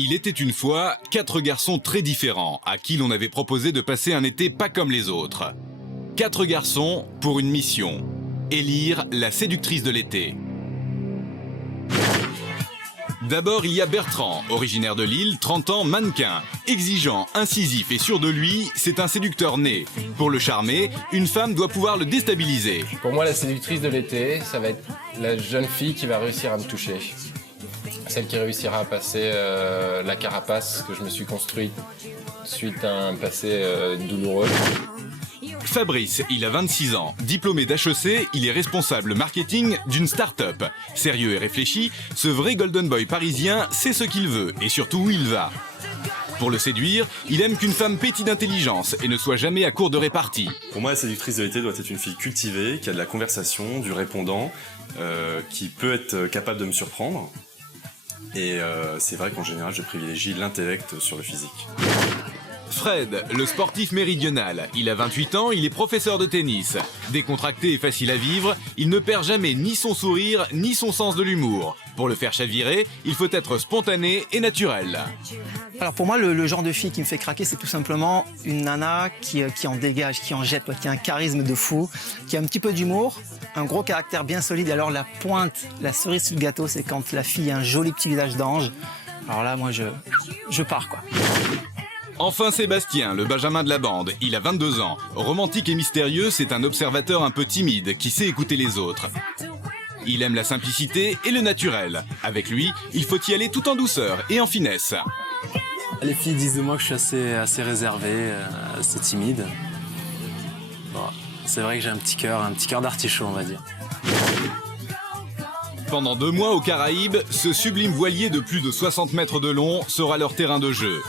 Il était une fois 4 garçons très différents à qui l'on avait proposé de passer un été pas comme les autres. 4 garçons pour une mission, élire la séductrice de l'été. D'abord, il y a Bertrand, originaire de Lille, 30 ans, mannequin. Exigeant, incisif et sûr de lui, c'est un séducteur né. Pour le charmer, une femme doit pouvoir le déstabiliser. Pour moi, la séductrice de l'été, ça va être la jeune fille qui va réussir à me toucher. Celle qui réussira à passer la carapace que je me suis construite suite à un passé douloureux. Fabrice, il a 26 ans. Diplômé d'HEC, il est responsable marketing d'une start-up. Sérieux et réfléchi, ce vrai golden boy parisien sait ce qu'il veut et surtout où il va. Pour le séduire, il aime qu'une femme pétrie d'intelligence et ne soit jamais à court de répartie. Pour moi, la séductrice de l'été doit être une fille cultivée, qui a de la conversation, du répondant, qui peut être capable de me surprendre. Et c'est vrai qu'en général, je privilégie l'intellect sur le physique. Fred, le sportif méridional. Il a 28 ans, il est professeur de tennis. Décontracté et facile à vivre, il ne perd jamais ni son sourire, ni son sens de l'humour. Pour le faire chavirer, il faut être spontané et naturel. Alors pour moi, le genre de fille qui me fait craquer, c'est tout simplement une nana qui en dégage, qui en jette, qui a un charisme de fou, qui a un petit peu d'humour, un gros caractère bien solide. Et alors la pointe, la cerise sur le gâteau, c'est quand la fille a un joli petit visage d'ange. Alors là, moi, je pars, quoi. Enfin Sébastien, le benjamin de la bande. Il a 22 ans. Romantique et mystérieux, c'est un observateur un peu timide qui sait écouter les autres. Il aime la simplicité et le naturel. Avec lui, il faut y aller tout en douceur et en finesse. Les filles disent de moi que je suis assez réservé, assez timide. Bon, c'est vrai que j'ai un petit cœur d'artichaut, on va dire. Pendant 2 mois aux Caraïbes, ce sublime voilier de plus de 60 mètres de long sera leur terrain de jeu.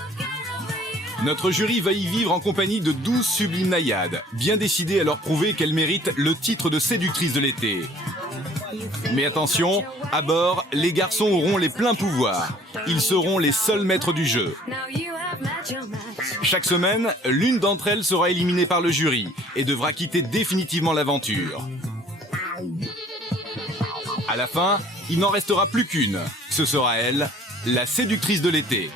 Notre jury va y vivre en compagnie de 12 sublimes naïades, bien décidées à leur prouver qu'elles méritent le titre de séductrice de l'été. Mais attention, à bord, les garçons auront les pleins pouvoirs. Ils seront les seuls maîtres du jeu. Chaque semaine, l'une d'entre elles sera éliminée par le jury et devra quitter définitivement l'aventure. À la fin, il n'en restera plus qu'une. Ce sera elle, la séductrice de l'été.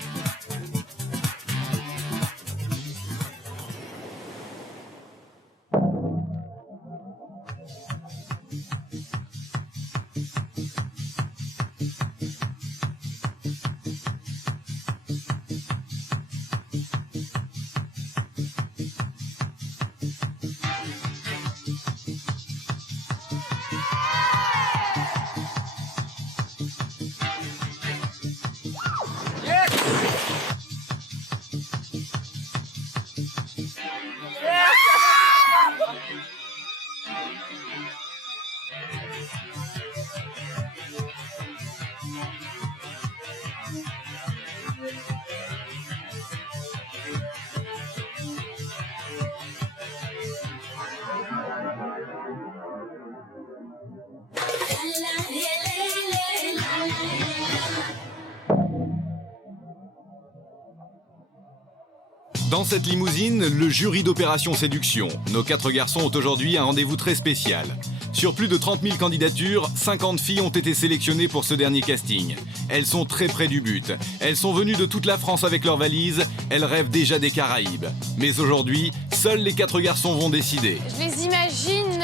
Dans cette limousine, le jury d'Opération Séduction. Nos 4 garçons ont aujourd'hui un rendez-vous très spécial. Sur plus de 30 000 candidatures, 50 filles ont été sélectionnées pour ce dernier casting. Elles sont très près du but. Elles sont venues de toute la France avec leurs valises. Elles rêvent déjà des Caraïbes. Mais aujourd'hui, seuls les 4 garçons vont décider. Je les imagine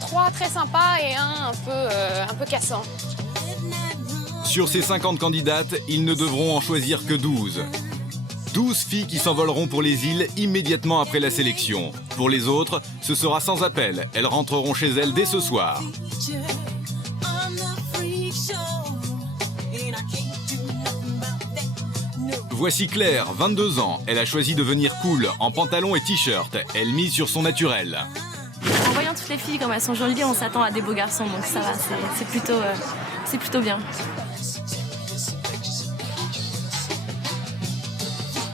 3 très sympas et un peu cassant. Sur ces 50 candidates, ils ne devront en choisir que 12. 12 filles qui s'envoleront pour les îles immédiatement après la sélection. Pour les autres, ce sera sans appel. Elles rentreront chez elles dès ce soir. Voici Claire, 22 ans. Elle a choisi de venir cool, en pantalon et t-shirt. Elle mise sur son naturel. En voyant toutes les filles comme elles sont jolies, on s'attend à des beaux garçons, donc ça va, c'est plutôt bien.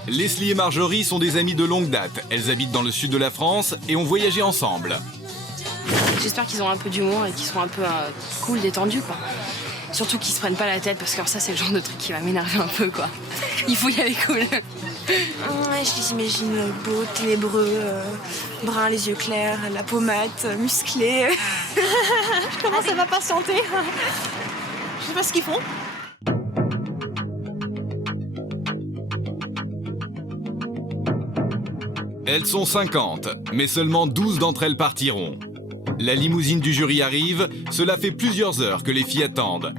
Leslie et Marjorie sont des amies de longue date. Elles habitent dans le sud de la France et ont voyagé ensemble. J'espère qu'ils ont un peu d'humour et qu'ils sont un peu cool, détendus, quoi. Surtout qu'ils se prennent pas la tête, parce que alors ça, c'est le genre de truc qui va m'énerver un peu, quoi. Il faut y aller cool. Ouais, je les imagine beaux, ténébreux, bruns, les yeux clairs, la peau mate, musclés. Je commence à m'impatienter. Je sais pas ce qu'ils font. Elles sont 50, mais seulement 12 d'entre elles partiront. La limousine du jury arrive, cela fait plusieurs heures que les filles attendent.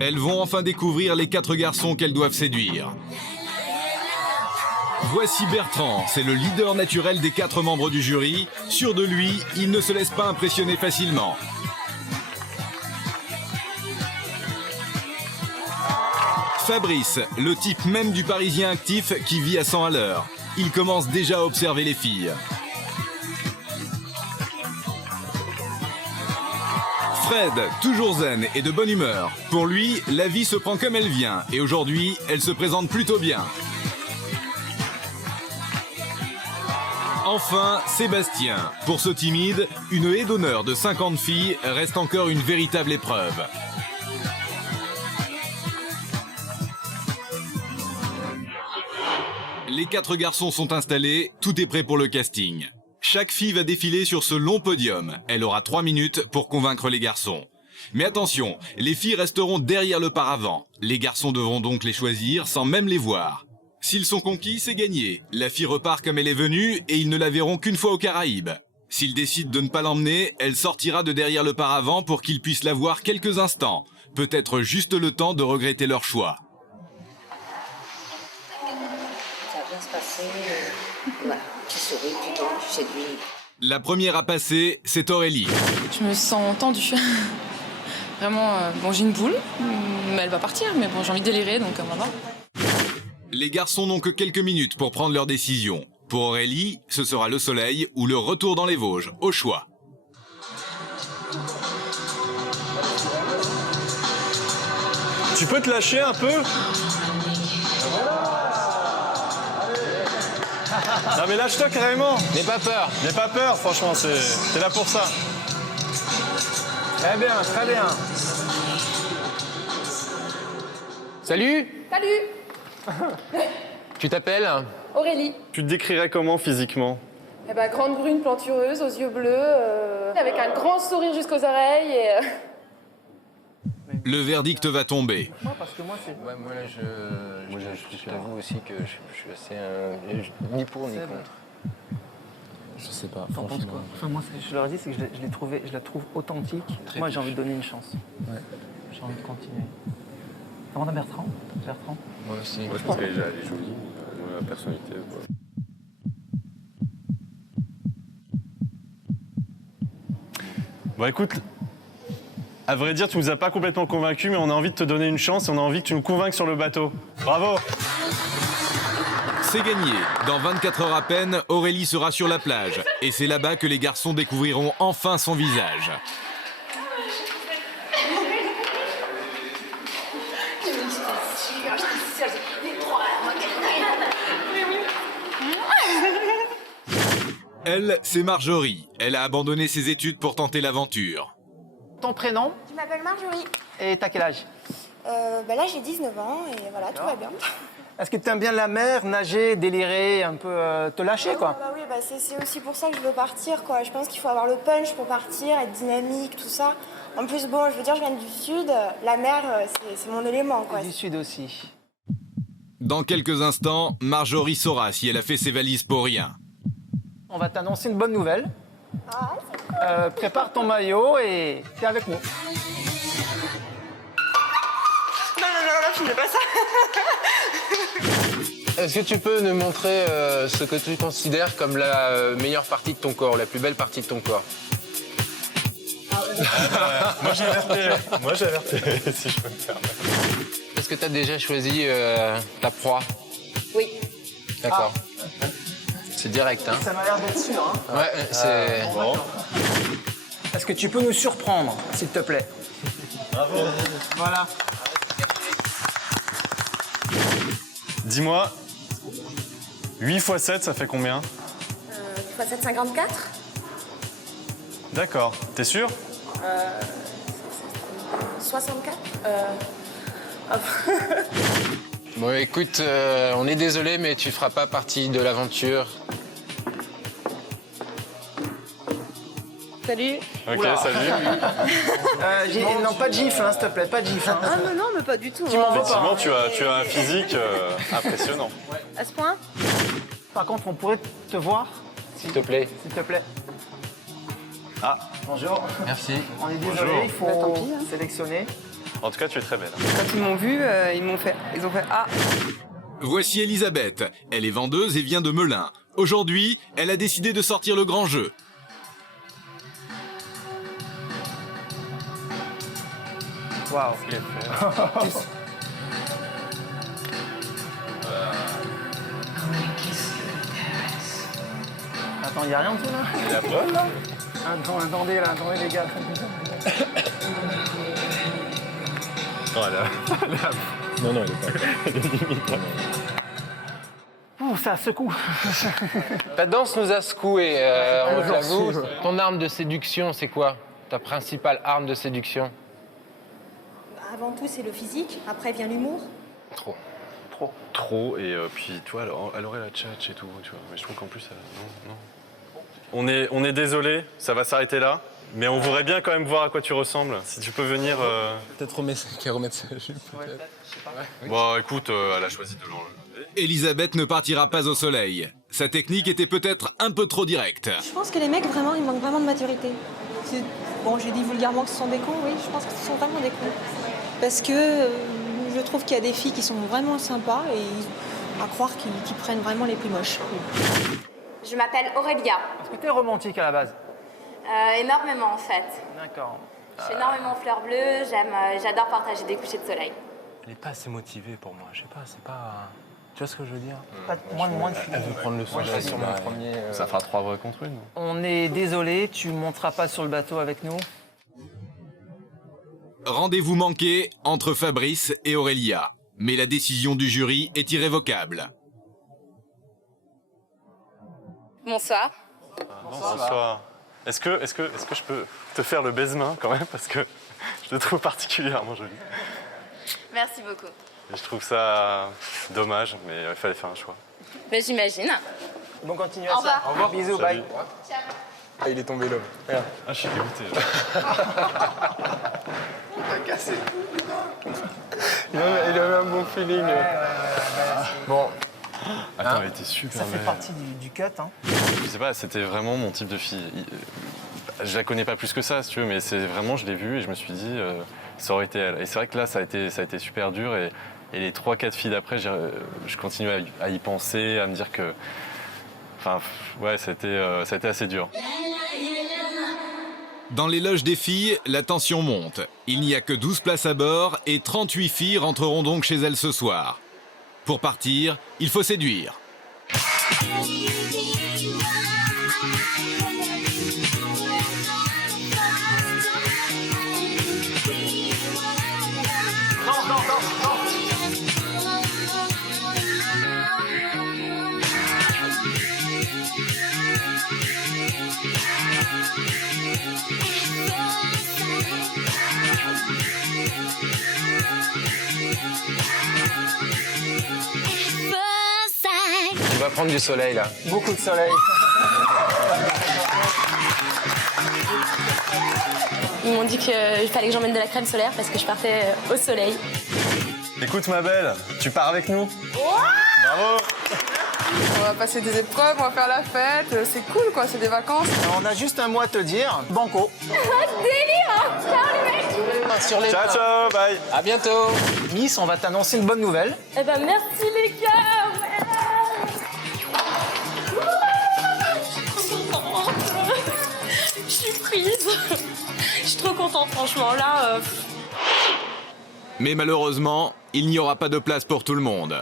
Elles vont enfin découvrir les 4 garçons qu'elles doivent séduire. Voici Bertrand, c'est le leader naturel des 4 membres du jury. Sûr de lui, il ne se laisse pas impressionner facilement. Fabrice, le type même du Parisien actif qui vit à 100 à l'heure. Il commence déjà à observer les filles. Fred, toujours zen et de bonne humeur. Pour lui, la vie se prend comme elle vient et aujourd'hui, elle se présente plutôt bien. Enfin, Sébastien. Pour ce timide, une haie d'honneur de 50 filles reste encore une véritable épreuve. Les 4 garçons sont installés, tout est prêt pour le casting. Chaque fille va défiler sur ce long podium. Elle aura 3 minutes pour convaincre les garçons. Mais attention, les filles resteront derrière le paravent. Les garçons devront donc les choisir sans même les voir. S'ils sont conquis, c'est gagné. La fille repart comme elle est venue et ils ne la verront qu'une fois aux Caraïbes. S'ils décident de ne pas l'emmener, elle sortira de derrière le paravent pour qu'ils puissent la voir quelques instants. Peut-être juste le temps de regretter leur choix. Ça va bien se passer. Voilà, tu souris, tu danses, tu séduis. La première à passer, c'est Aurélie. Je me sens tendue. Vraiment, bon, j'ai une boule, mais elle va partir. Mais bon, j'ai envie de délirer, donc on va voir. Les garçons n'ont que quelques minutes pour prendre leur décision. Pour Aurélie, ce sera le soleil ou le retour dans les Vosges, au choix. Tu peux te lâcher un peu? Non mais lâche-toi carrément. N'aie pas peur. N'aie pas peur, franchement, t'es là pour ça. Très bien, très bien. Salut. Salut. Tu t'appelles? Aurélie. Tu te décrirais comment physiquement? Eh ben, grande brune plantureuse, aux yeux bleus, avec un grand sourire jusqu'aux oreilles et... Le verdict va tomber. Ouais, moi là, je t'avoue aussi que je suis assez... ni pour ni contre. Je sais pas, T'en penses quoi? Enfin, moi, je leur dis, c'est que je la trouve authentique. Moi, j'ai envie de donner une chance. Ouais. J'ai envie de continuer. Comment t'as Bertrand? Bertrand? Moi aussi. Moi, je pense qu'elle est jolie. La personnalité. Voilà. Bon, écoute, à vrai dire, tu nous as pas complètement convaincus, mais on a envie de te donner une chance et on a envie que tu nous convainques sur le bateau. Bravo! C'est gagné. Dans 24 heures à peine, Aurélie sera sur la plage. Et c'est là-bas que les garçons découvriront enfin son visage. Elle, c'est Marjorie. Elle a abandonné ses études pour tenter l'aventure. Ton prénom? Je m'appelle Marjorie. Et t'as quel âge? Là, j'ai 19 ans et voilà, tout va bien. Est-ce que tu aimes bien la mer, nager, délirer, un peu te lâcher, quoi? Oui, c'est aussi pour ça que je veux partir, quoi. Je pense qu'il faut avoir le punch pour partir, être dynamique, tout ça. En plus, bon, je veux dire, je viens du sud, la mer, c'est mon élément, quoi. Du sud aussi. Dans quelques instants, Marjorie saura si elle a fait ses valises pour rien. On va t'annoncer une bonne nouvelle. Ah, c'est cool. Prépare ton maillot et t'es avec nous. Non, je ne fais pas ça. Est-ce que tu peux nous montrer ce que tu considères comme la meilleure partie de ton corps, la plus belle partie de ton corps? Moi, j'ai averti, si je peux me permettre. Est-ce que tu as déjà choisi ta proie? Oui. D'accord. C'est direct, hein? Ça m'a l'air d'être sûr, hein? Ouais, c'est... Bon. Est-ce que tu peux nous surprendre, s'il te plaît? Bravo. Voilà. Dis-moi, 8 x 7, ça fait combien? 8 x 7, 54. D'accord. T'es sûr? 64. Bon, écoute, on est désolé, mais tu feras pas partie de l'aventure. Salut. Ok, Oula. salut. Non, pas de gifle, hein, s'il te plaît, pas de gifle. Hein. Ah non, mais pas du tout. Effectivement, tu as un physique impressionnant. À ce point? Par contre, on pourrait te voir, S'il te plaît. s'il te plaît. Ah, bonjour. Merci. On est Bonjour. désolé, il faut tant pis, hein. sélectionner. En tout cas, tu es très belle. Quand ils m'ont vu, ils ont fait ah. Voici Elisabeth. Elle est vendeuse et vient de Melun. Aujourd'hui, elle a décidé de sortir le grand jeu. Waouh. Attends, il n'y a rien en dessous là? Et la preuve, là? Attendez les gars. Non, non, elle est pas. Ouh, ça secoue. Ta danse nous a secoués, on te l'avoue. Ton arme de séduction, c'est quoi? Ta principale arme de séduction? Avant tout, c'est le physique. Après vient l'humour. Trop, et puis, tu vois, elle aurait la tchatch et tout, tu vois. Mais je trouve qu'en plus, non. On est désolé, ça va s'arrêter là. Mais on voudrait bien quand même voir à quoi tu ressembles. Si tu peux venir... Peut-être remettre sa jupe, peut-être. Bon, écoute, elle a choisi de l'enlever. Elisabeth ne partira pas au soleil. Sa technique était peut-être un peu trop directe. Je pense que les mecs, vraiment, ils manquent vraiment de maturité. Bon, j'ai dit vulgairement que ce sont des cons, oui, je pense que ce sont vraiment des cons. Parce que je trouve qu'il y a des filles qui sont vraiment sympas et à croire qu'ils prennent vraiment les plus moches. Je m'appelle Aurélia. Est-ce que t'es romantique à la base? Énormément en fait. D'accord. Je suis énormément fleur bleue, j'adore partager des couchers de soleil. Elle n'est pas assez motivée pour moi. Je sais pas, c'est pas. Tu vois ce que je veux dire? Moins de filles. Elle veut prendre le soleil sur mon premier... Ça fera 3 vrais contre une. On est désolé, tu monteras pas sur le bateau avec nous. Rendez-vous manqué entre Fabrice et Aurélia. Mais la décision du jury est irrévocable. Bonsoir. Bonsoir. Est-ce que je peux te faire le baise-main quand même? Parce que je te trouve particulièrement jolie. Merci beaucoup. Et je trouve ça dommage, mais il fallait faire un choix. Ben, j'imagine. Bon continuation. Au revoir. Bisous, Salut. bye. Ah, il est tombé l'homme. Ah, je suis dégoûté. Il avait un bon feeling. Bon. Attends, elle était super Ça fait belle. partie du cut, hein. Je sais pas, c'était vraiment mon type de fille. Je la connais pas plus que ça, si tu veux, mais c'est vraiment, je l'ai vue et je me suis dit, ça aurait été elle. Et c'est vrai que là, ça a été super dur et les 3-4 filles d'après, je continue à y penser, à me dire que... Enfin, ouais, ça a été assez dur. Dans les loges des filles, la tension monte. Il n'y a que 12 places à bord et 38 filles rentreront donc chez elles ce soir. Pour partir, il faut séduire. Tu vas prendre du soleil, là. Beaucoup de soleil. Ils m'ont dit qu'il fallait que j'emmène de la crème solaire parce que je partais au soleil. Écoute, ma belle, tu pars avec nous? Bravo! On va passer des épreuves, on va faire la fête. C'est cool, quoi, c'est des vacances. On a juste un mot à te dire. Banco. Délire! Ciao les mecs! Sur les Ciao, ciao, bye! À bientôt. Miss, on va t'annoncer une bonne nouvelle. Eh ben merci les gars! Je suis prise. Je suis trop contente, franchement. Là, Mais malheureusement, il n'y aura pas de place pour tout le monde.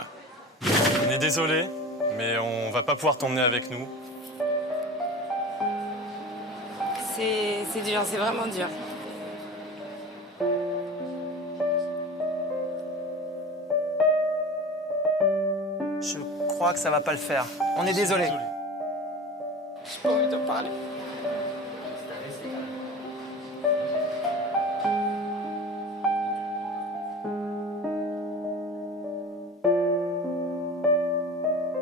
On est désolé, mais on va pas pouvoir t'emmener avec nous. C'est dur, c'est vraiment dur. Je crois crois que ça va pas le faire. On est désolé. J'ai pas envie de parler.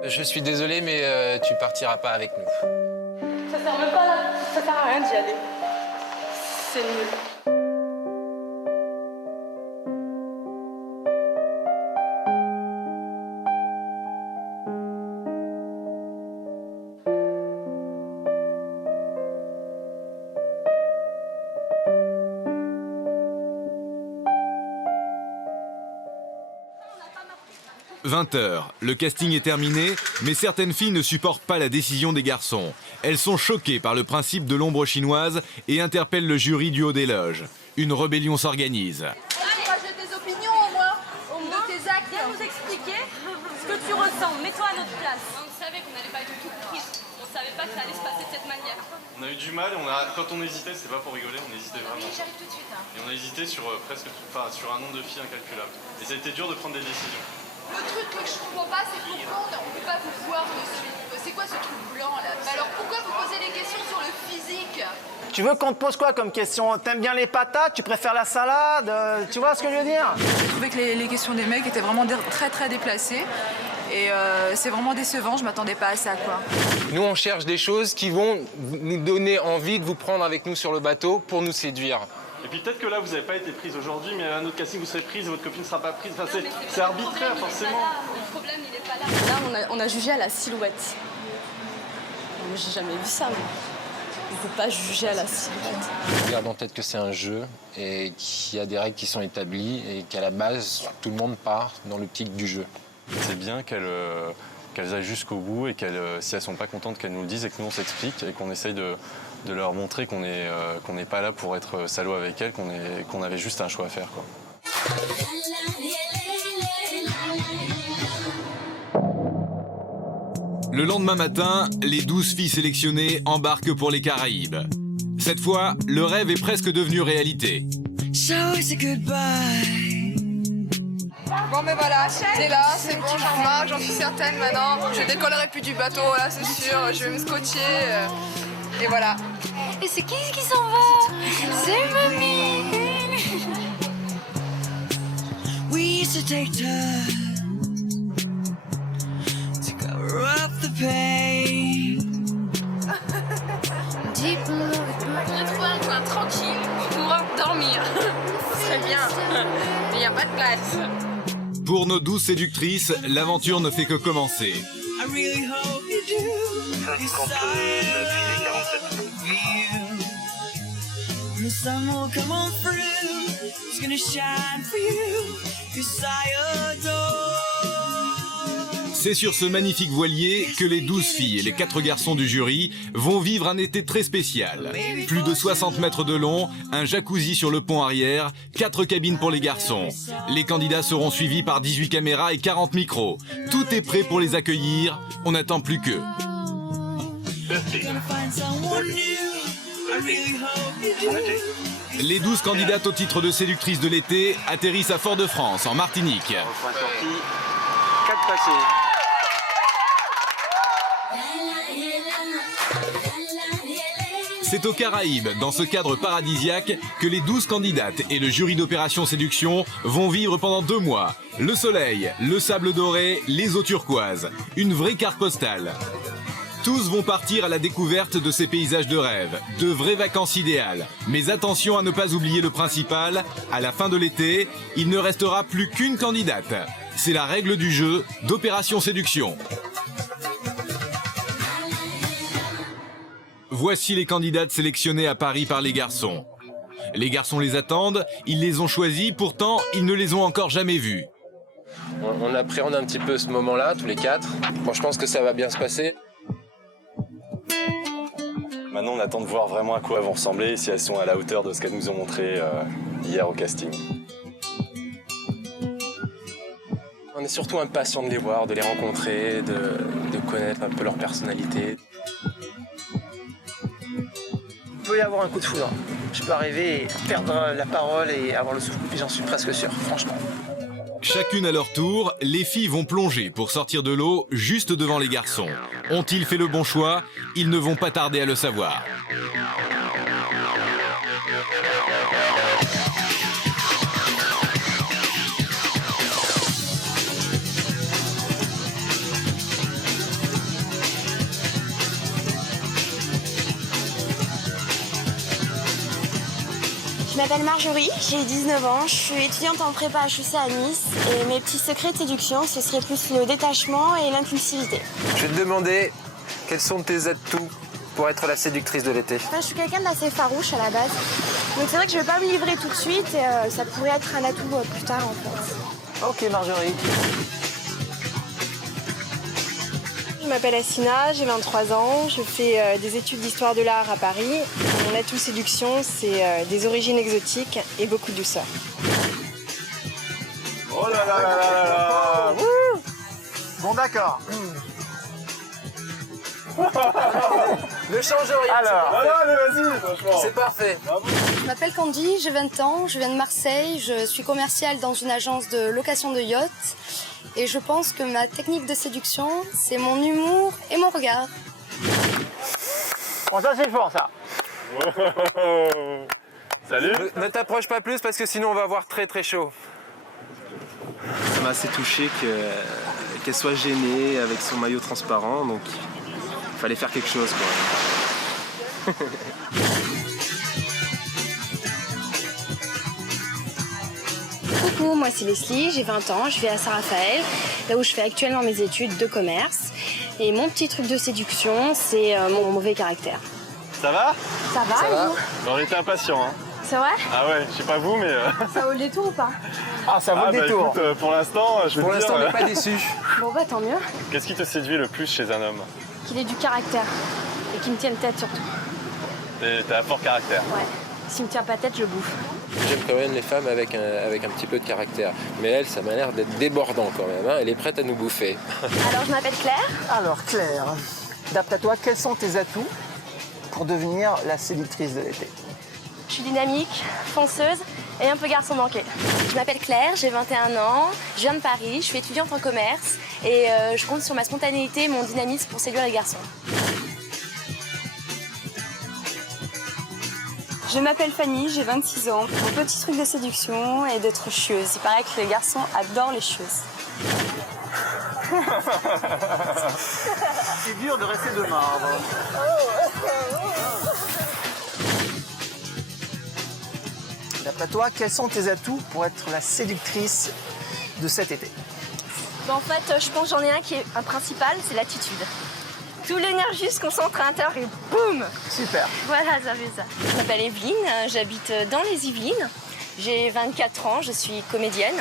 Je suis désolé, mais tu partiras pas avec nous. Ça sert même pas là. Ça sert à rien d'y aller. C'est nul. 20h, le casting est terminé, mais certaines filles ne supportent pas la décision des garçons. Elles sont choquées par le principe de l'ombre chinoise et interpellent le jury du haut des loges. Une rébellion s'organise. Partage tes opinions au moins, de tes actes. Viens nous expliquer ce que tu ressens. Mets-toi à notre place. On savait qu'on n'allait pas être tout prise. On savait pas que ça allait se passer de cette manière. On a eu du mal, quand on hésitait, c'était pas pour rigoler, on hésitait vraiment. J'arrive tout de suite. Et on a hésité sur sur un nombre de filles incalculable. Et ça a été dur de prendre des décisions. Le truc que je comprends pas, c'est pourquoi on ne peut pas vous voir dessus. C'est quoi ce truc blanc là? Alors pourquoi vous posez des questions sur le physique? Tu veux qu'on te pose quoi comme question? T'aimes bien les patates? Tu préfères la salade? Tu vois ce que je veux dire? J'ai trouvé que les questions des mecs étaient vraiment très déplacées. Et c'est vraiment décevant, je m'attendais pas à ça, quoi. Nous, on cherche des choses qui vont nous donner envie de vous prendre avec nous sur le bateau pour nous séduire. Et puis peut-être que là, vous n'avez pas été prise aujourd'hui, mais à un autre casting, vous serez prise et votre copine ne sera pas prise. Enfin, c'est arbitraire, forcément. Le problème, il est pas là. Là, on a jugé à la silhouette. Moi, j'ai jamais vu ça. On ne peut pas juger à la silhouette. Garde en tête que c'est un jeu et qu'il y a des règles qui sont établies et qu'à la base, tout le monde part dans l'optique du jeu. C'est bien qu'elles aillent jusqu'au bout et si elles sont pas contentes, qu'elles nous le disent et que nous, on s'explique et qu'on essaye de leur montrer qu'on n'est pas là pour être salaud avec elles, qu'on avait juste un choix à faire, quoi. Le lendemain matin, les 12 filles sélectionnées embarquent pour les Caraïbes. Cette fois, le rêve est presque devenu réalité. Bon mais voilà, c'est là, c'est bon, j'embarque, j'en suis certaine maintenant. Je décollerai plus du bateau, là c'est sûr, je vais me scotcher. Et voilà. Et c'est qui s'en va? C'est mamie. We used to take time to cover up the pain. J'ai trouvé un coin tranquille pour pouvoir dormir. Ce serait bien, mais il n'y a pas de place. Pour nos 12 séductrices, l'aventure ne fait que commencer. I really hope you do. The sun will come on through. It's gonna shine for you. 'Cause I adore. C'est sur ce magnifique voilier que les 12 filles et les 4 garçons du jury vont vivre un été très spécial. Plus de 60 mètres de long, un jacuzzi sur le pont arrière, 4 cabines pour les garçons. Les candidats seront suivis par 18 caméras et 40 micros. Tout est prêt pour les accueillir, on n'attend plus qu'eux. Les 12 candidates au titre de séductrice de l'été atterrissent à Fort-de-France, en Martinique. 4 passés. C'est aux Caraïbes, dans ce cadre paradisiaque, que les 12 candidates et le jury d'Opération Séduction vont vivre pendant 2 mois. Le soleil, le sable doré, les eaux turquoises. Une vraie carte postale. Tous vont partir à la découverte de ces paysages de rêve, de vraies vacances idéales. Mais attention à ne pas oublier le principal, à la fin de l'été, il ne restera plus qu'une candidate. C'est la règle du jeu d'Opération Séduction. Voici les candidates sélectionnées à Paris par les garçons. Les garçons les attendent, ils les ont choisis, pourtant ils ne les ont encore jamais vus. On appréhende un petit peu ce moment-là, tous les 4. Bon, je pense que ça va bien se passer. Maintenant, on attend de voir vraiment à quoi elles vont ressembler, si elles sont à la hauteur de ce qu'elles nous ont montré hier au casting. On est surtout impatients de les voir, de les rencontrer, de connaître un peu leur personnalité. Il peut y avoir un coup de foudre. Je peux arriver et perdre la parole et avoir le souffle, puis j'en suis presque sûr, franchement. Chacune à leur tour, les filles vont plonger pour sortir de l'eau juste devant les garçons. Ont-ils fait le bon choix? Ils ne vont pas tarder à le savoir. Je m'appelle Marjorie, j'ai 19 ans, je suis étudiante en prépa HEC à Nice et mes petits secrets de séduction, ce serait plus le détachement et l'impulsivité. Je vais te demander quels sont tes atouts pour être la séductrice de l'été. Enfin, je suis quelqu'un d'assez farouche à la base, donc c'est vrai que je ne vais pas me livrer tout de suite et ça pourrait être un atout plus tard en fait. Ok Marjorie. Je m'appelle Assina, j'ai 23 ans, je fais des études d'histoire de l'art à Paris. Mon atout séduction, c'est des origines exotiques et beaucoup de douceur. Oh là là là là là. Bon d'accord. Ne change rien. Alors, allez, vas-y, franchement. C'est parfait. Je m'appelle Candy, j'ai 20 ans, je viens de Marseille, je suis commerciale dans une agence de location de yachts. Et je pense que ma technique de séduction, c'est mon humour et mon regard. Bon, ça c'est fort ça. Salut. Ne t'approche pas plus parce que sinon on va avoir très très chaud. Ça m'a assez touché qu'elle soit gênée avec son maillot transparent, donc il fallait faire quelque chose quoi. Coucou, moi c'est Leslie, j'ai 20 ans, je vais à Saint-Raphaël, là où je fais actuellement mes études de commerce. Et mon petit truc de séduction, c'est mon mauvais caractère. Ça va? Ça va, Ça va. vous? On était impatients. Hein. C'est vrai? Ah ouais, je sais pas vous, mais... Ça vaut le détour ou pas? Ah, ça vaut le détour. Écoute, pour l'instant, je vais Pour te dire... l'instant, on n'est pas déçus. Bon bah tant mieux. Qu'est-ce qui te séduit le plus chez un homme? Qu'il ait du caractère et qu'il me tienne tête surtout. T'as un fort caractère. Ouais. S'il me tient pas tête, je bouffe. J'aime quand même les femmes avec un petit peu de caractère. Mais elle, ça m'a l'air d'être débordant quand même. Hein. Elle est prête à nous bouffer. Alors je m'appelle Claire. Alors Claire, d'après toi, quels sont tes atouts pour devenir la séductrice de l'été? Je suis dynamique, fonceuse et un peu garçon manqué. Je m'appelle Claire, j'ai 21 ans, je viens de Paris, je suis étudiante en commerce et je compte sur ma spontanéité et mon dynamisme pour séduire les garçons. Je m'appelle Fanny, j'ai 26 ans. Mon petit truc de séduction est d'être chieuse. Il paraît que les garçons adorent les chieuses. C'est dur de rester de marbre. D'après toi, quels sont tes atouts pour être la séductrice de cet été? En fait, je pense que j'en ai un qui est un principal, c'est l'attitude. Toute l'énergie se concentre à l'intérieur et boum! Super. Voilà, ça fait ça. Je m'appelle Evelyne, j'habite dans les Yvelines. J'ai 24 ans, je suis comédienne.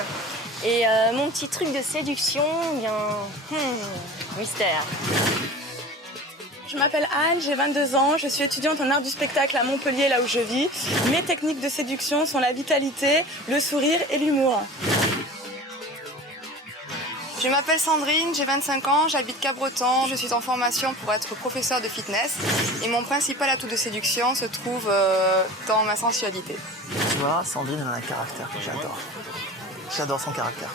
Et mon petit truc de séduction, bien... mystère. Je m'appelle Anne, j'ai 22 ans, je suis étudiante en art du spectacle à Montpellier, là où je vis. Mes techniques de séduction sont la vitalité, le sourire et l'humour. Je m'appelle Sandrine, j'ai 25 ans, j'habite Cabreton, je suis en formation pour être professeure de fitness et mon principal atout de séduction se trouve dans ma sensualité. Tu vois, Sandrine, elle a un caractère que j'adore. J'adore son caractère.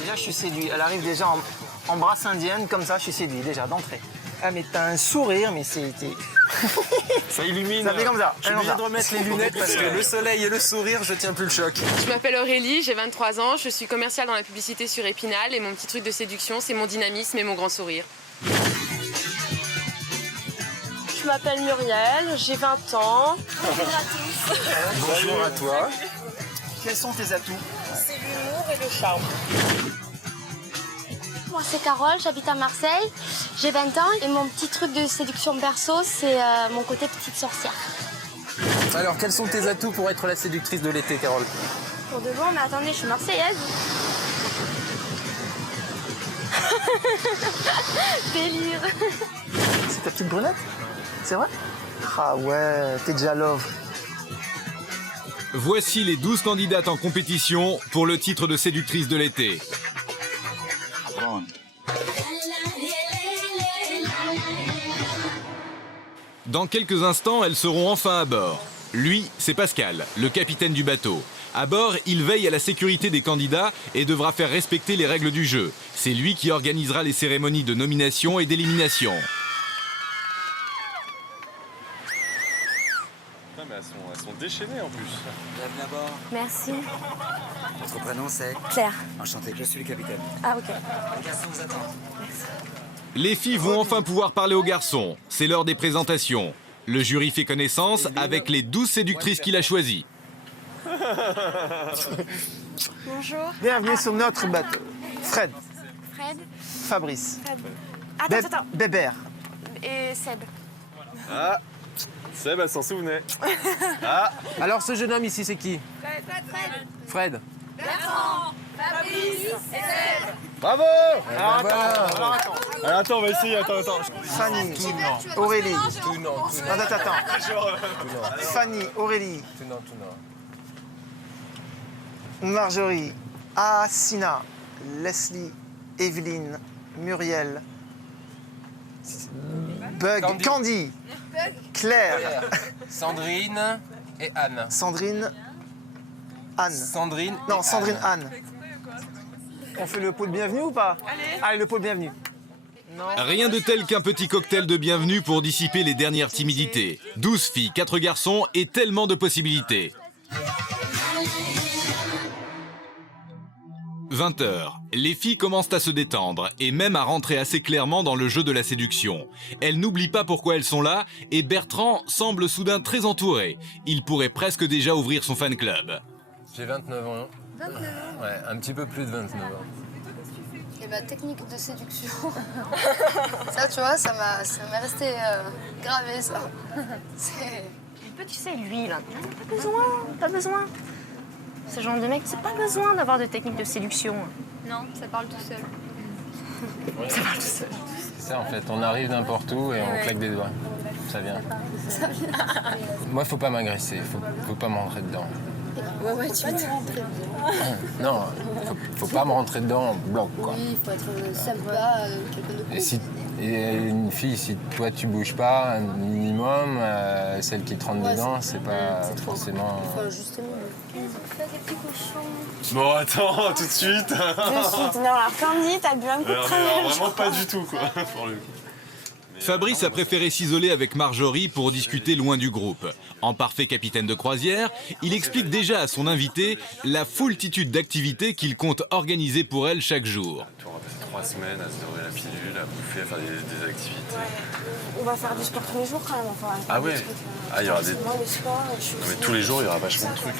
Déjà, je suis séduit. Elle arrive déjà en brasse indienne, comme ça, je suis séduit déjà d'entrée. Ah, mais t'as un sourire, mais c'est... Ça illumine. Ça fait comme ça. Je suis obligé de remettre les lunettes parce que le soleil et le sourire, je tiens plus le choc. Je m'appelle Aurélie, j'ai 23 ans, je suis commerciale dans la publicité sur Épinal et mon petit truc de séduction, c'est mon dynamisme et mon grand sourire. Je m'appelle Muriel, j'ai 20 ans. Bonjour à tous. Bonjour à toi. Quels sont tes atouts? C'est l'humour et le charme. Moi c'est Carole, j'habite à Marseille, j'ai 20 ans et mon petit truc de séduction perso c'est mon côté petite sorcière. Alors, quels sont tes atouts pour être la séductrice de l'été, Carole? Pour de bon, mais attendez, je suis marseillaise. Délire. C'est ta petite brunette? C'est vrai? Ah ouais, t'es déjà love. Voici les 12 candidates en compétition pour le titre de séductrice de l'été. Dans quelques instants, elles seront enfin à bord. Lui, c'est Pascal, le capitaine du bateau. À bord, il veille à la sécurité des candidats et devra faire respecter les règles du jeu. C'est lui qui organisera les cérémonies de nomination et d'élimination. Putain, mais elles sont déchaînées en plus. Bienvenue à bord. Merci. Votre prénom c'est Claire. Enchanté, je suis le capitaine. Ah, ok. Les garçons vous attendent. Les filles vont enfin pouvoir parler aux garçons. C'est l'heure des présentations. Le jury fait connaissance avec les 12 séductrices qu'il a choisies. Bonjour. Bienvenue sur notre bateau. Fred, Fred. Fabrice, Attends. Bébert. Et Seb. Ah, Seb, elle s'en souvenait. Ah. Alors ce jeune homme ici, c'est qui? Fred. Bertrand, Fabrice et Seb. Bravo. Alors attends, on va essayer, attends. Fanny, Aurélie. Attends. Fanny, Aurélie. Marjorie, Asina, Leslie, Evelyne, Muriel, Bug, Candy, Claire, Sandrine et Anne. Sandrine, Anne. Sandrine. Non, Sandrine, Anne. On fait le pot de bienvenue ou pas? Allez, le pot de bienvenue. Rien de tel qu'un petit cocktail de bienvenue pour dissiper les dernières timidités. 12 filles, 4 garçons et tellement de possibilités. 20h, les filles commencent à se détendre et même à rentrer assez clairement dans le jeu de la séduction. Elles n'oublient pas pourquoi elles sont là et Bertrand semble soudain très entouré. Il pourrait presque déjà ouvrir son fan club. J'ai 29 ans. 29 ans. Ouais, un petit peu plus de 29 ans. Et ma technique de séduction, ça tu vois, ça m'est resté gravé ça. Tu sais, lui, là, pas besoin. Ce genre de mec, c'est pas besoin d'avoir de technique de séduction. Non, ça parle tout seul. Ça parle tout seul. C'est ça en fait, on arrive n'importe où et on claque des doigts. Ça vient. Moi, faut pas m'agresser, faut pas me rentrer dedans. Ouais, tu vas te rentrer. Non, faut pas me rentrer dedans en bloc, quoi. Oui, il faut être sympa, quelqu'un de cool. Et une fille, si toi tu bouges pas un minimum, celle qui te rentre dedans, c'est pas forcément... Il faut un juste milieu. Fais des petits cochons. Bon, attends, tout de suite. Non, alors Candy, t'as bu un coup de travers. Vraiment pas du tout, quoi, pour le coup. Fabrice a préféré s'isoler avec Marjorie pour discuter loin du groupe. En parfait capitaine de croisière, il explique déjà à son invité la foultitude d'activités qu'il compte organiser pour elle chaque jour. On va passer 3 semaines à se dorer la pilule, à bouffer, à faire des activités. On va faire du sport tous les jours quand même. Enfin, Ah ouais. Ah, il y aura des... Moi, le sport, Non mais tous les jours, il y aura vachement de trucs.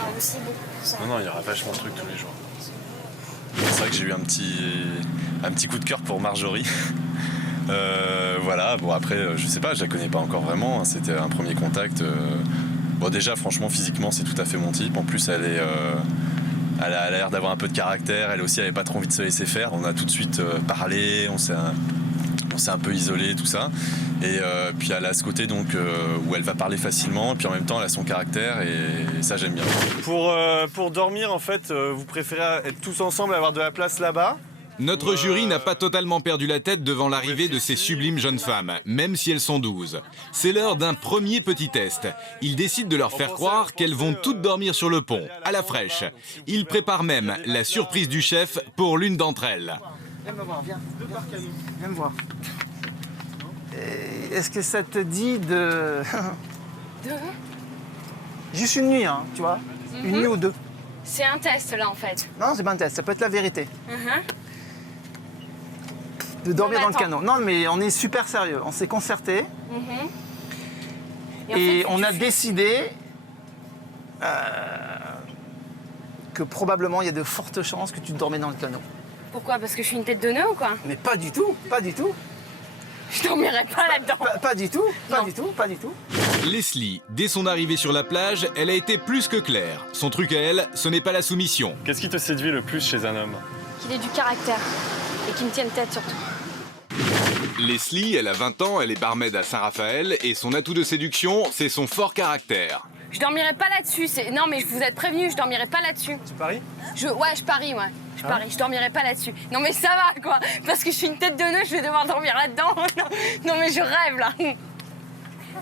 Non, il y aura vachement de trucs tous les jours. C'est vrai que j'ai eu un petit coup de cœur pour Marjorie. Voilà, bon après, je sais pas, je la connais pas encore vraiment, c'était un premier contact. Bon déjà, franchement, physiquement, c'est tout à fait mon type. En plus, elle a l'air d'avoir un peu de caractère, elle aussi, elle avait pas trop envie de se laisser faire. On a tout de suite parlé, on s'est un peu isolé, tout ça. Et puis elle a ce côté donc où elle va parler facilement, puis en même temps, elle a son caractère et ça, j'aime bien. Pour dormir, en fait, vous préférez être tous ensemble, avoir de la place là-bas? Notre jury n'a pas totalement perdu la tête devant l'arrivée de ces sublimes jeunes femmes, même si elles sont 12. C'est l'heure d'un premier petit test. Ils décident de leur faire croire qu'elles vont toutes dormir sur le pont, à la fraîche. Ils préparent même la surprise du chef pour l'une d'entre elles. Viens me voir, viens. Viens me voir. Est-ce que ça te dit de... Juste une nuit, hein, tu vois? Une nuit ou deux. C'est un test, là, en fait. Non, c'est pas un test, ça peut être la vérité. De dormir dans le canot. Non, mais on est super sérieux. On s'est concerté. Et on a décidé que probablement il y a de fortes chances que tu dormais dans le canot. Pourquoi? Parce que je suis une tête de nœud ou quoi? Mais pas du tout, pas du tout. Je dormirai pas là-dedans. Pas du tout, pas du tout, pas du tout. Leslie, dès son arrivée sur la plage, elle a été plus que claire. Son truc à elle, ce n'est pas la soumission. Qu'est-ce qui te séduit le plus chez un homme? Qu'il ait du caractère et qu'il me tienne tête surtout. Leslie, elle a 20 ans, elle est barmaid à Saint-Raphaël et son atout de séduction, c'est son fort caractère. Je dormirai pas là-dessus. Non, mais vous êtes prévenus, je dormirai pas là-dessus. Tu paries? Ouais, je parie, ouais. Je parie, je dormirai pas là-dessus. Non, mais ça va, quoi. Parce que je suis une tête de nœud, je vais devoir dormir là-dedans. Non, mais je rêve, là.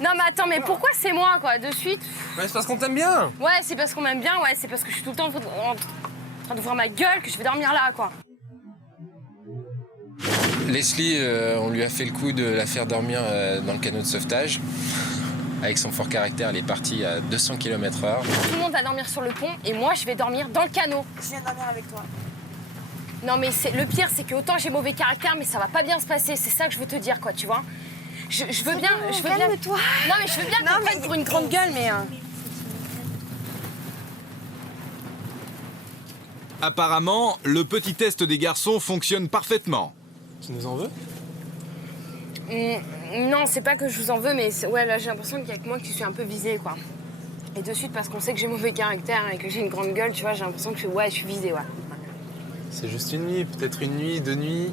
Non mais attends, mais pourquoi c'est moi quoi, de suite? Ouais, c'est parce qu'on t'aime bien. Ouais, c'est parce qu'on m'aime bien, ouais, c'est parce que je suis tout le temps en train d'ouvrir ma gueule que je vais dormir là quoi. Leslie, on lui a fait le coup de la faire dormir dans le canot de sauvetage. Avec son fort caractère, elle est partie à 200 km/h. Tout le monde va dormir sur le pont et moi je vais dormir dans le canot. Je viens dormir avec toi. Non mais le pire c'est que autant j'ai mauvais caractère mais ça va pas bien se passer, c'est ça que je veux te dire quoi, tu vois. Je veux bien, je veux bien. Calme-toi. Non mais je veux bien qu'on prenne pour une grande gueule mais. Apparemment, le petit test des garçons fonctionne parfaitement. Tu nous en veux? Non, c'est pas que je vous en veux, mais ouais, là j'ai l'impression qu'il y a que moi qui suis un peu visée, quoi. Et de suite, parce qu'on sait que j'ai mauvais caractère et que j'ai une grande gueule, tu vois, j'ai l'impression que je suis visée, ouais. C'est juste une nuit, peut-être une nuit, 2 nuits.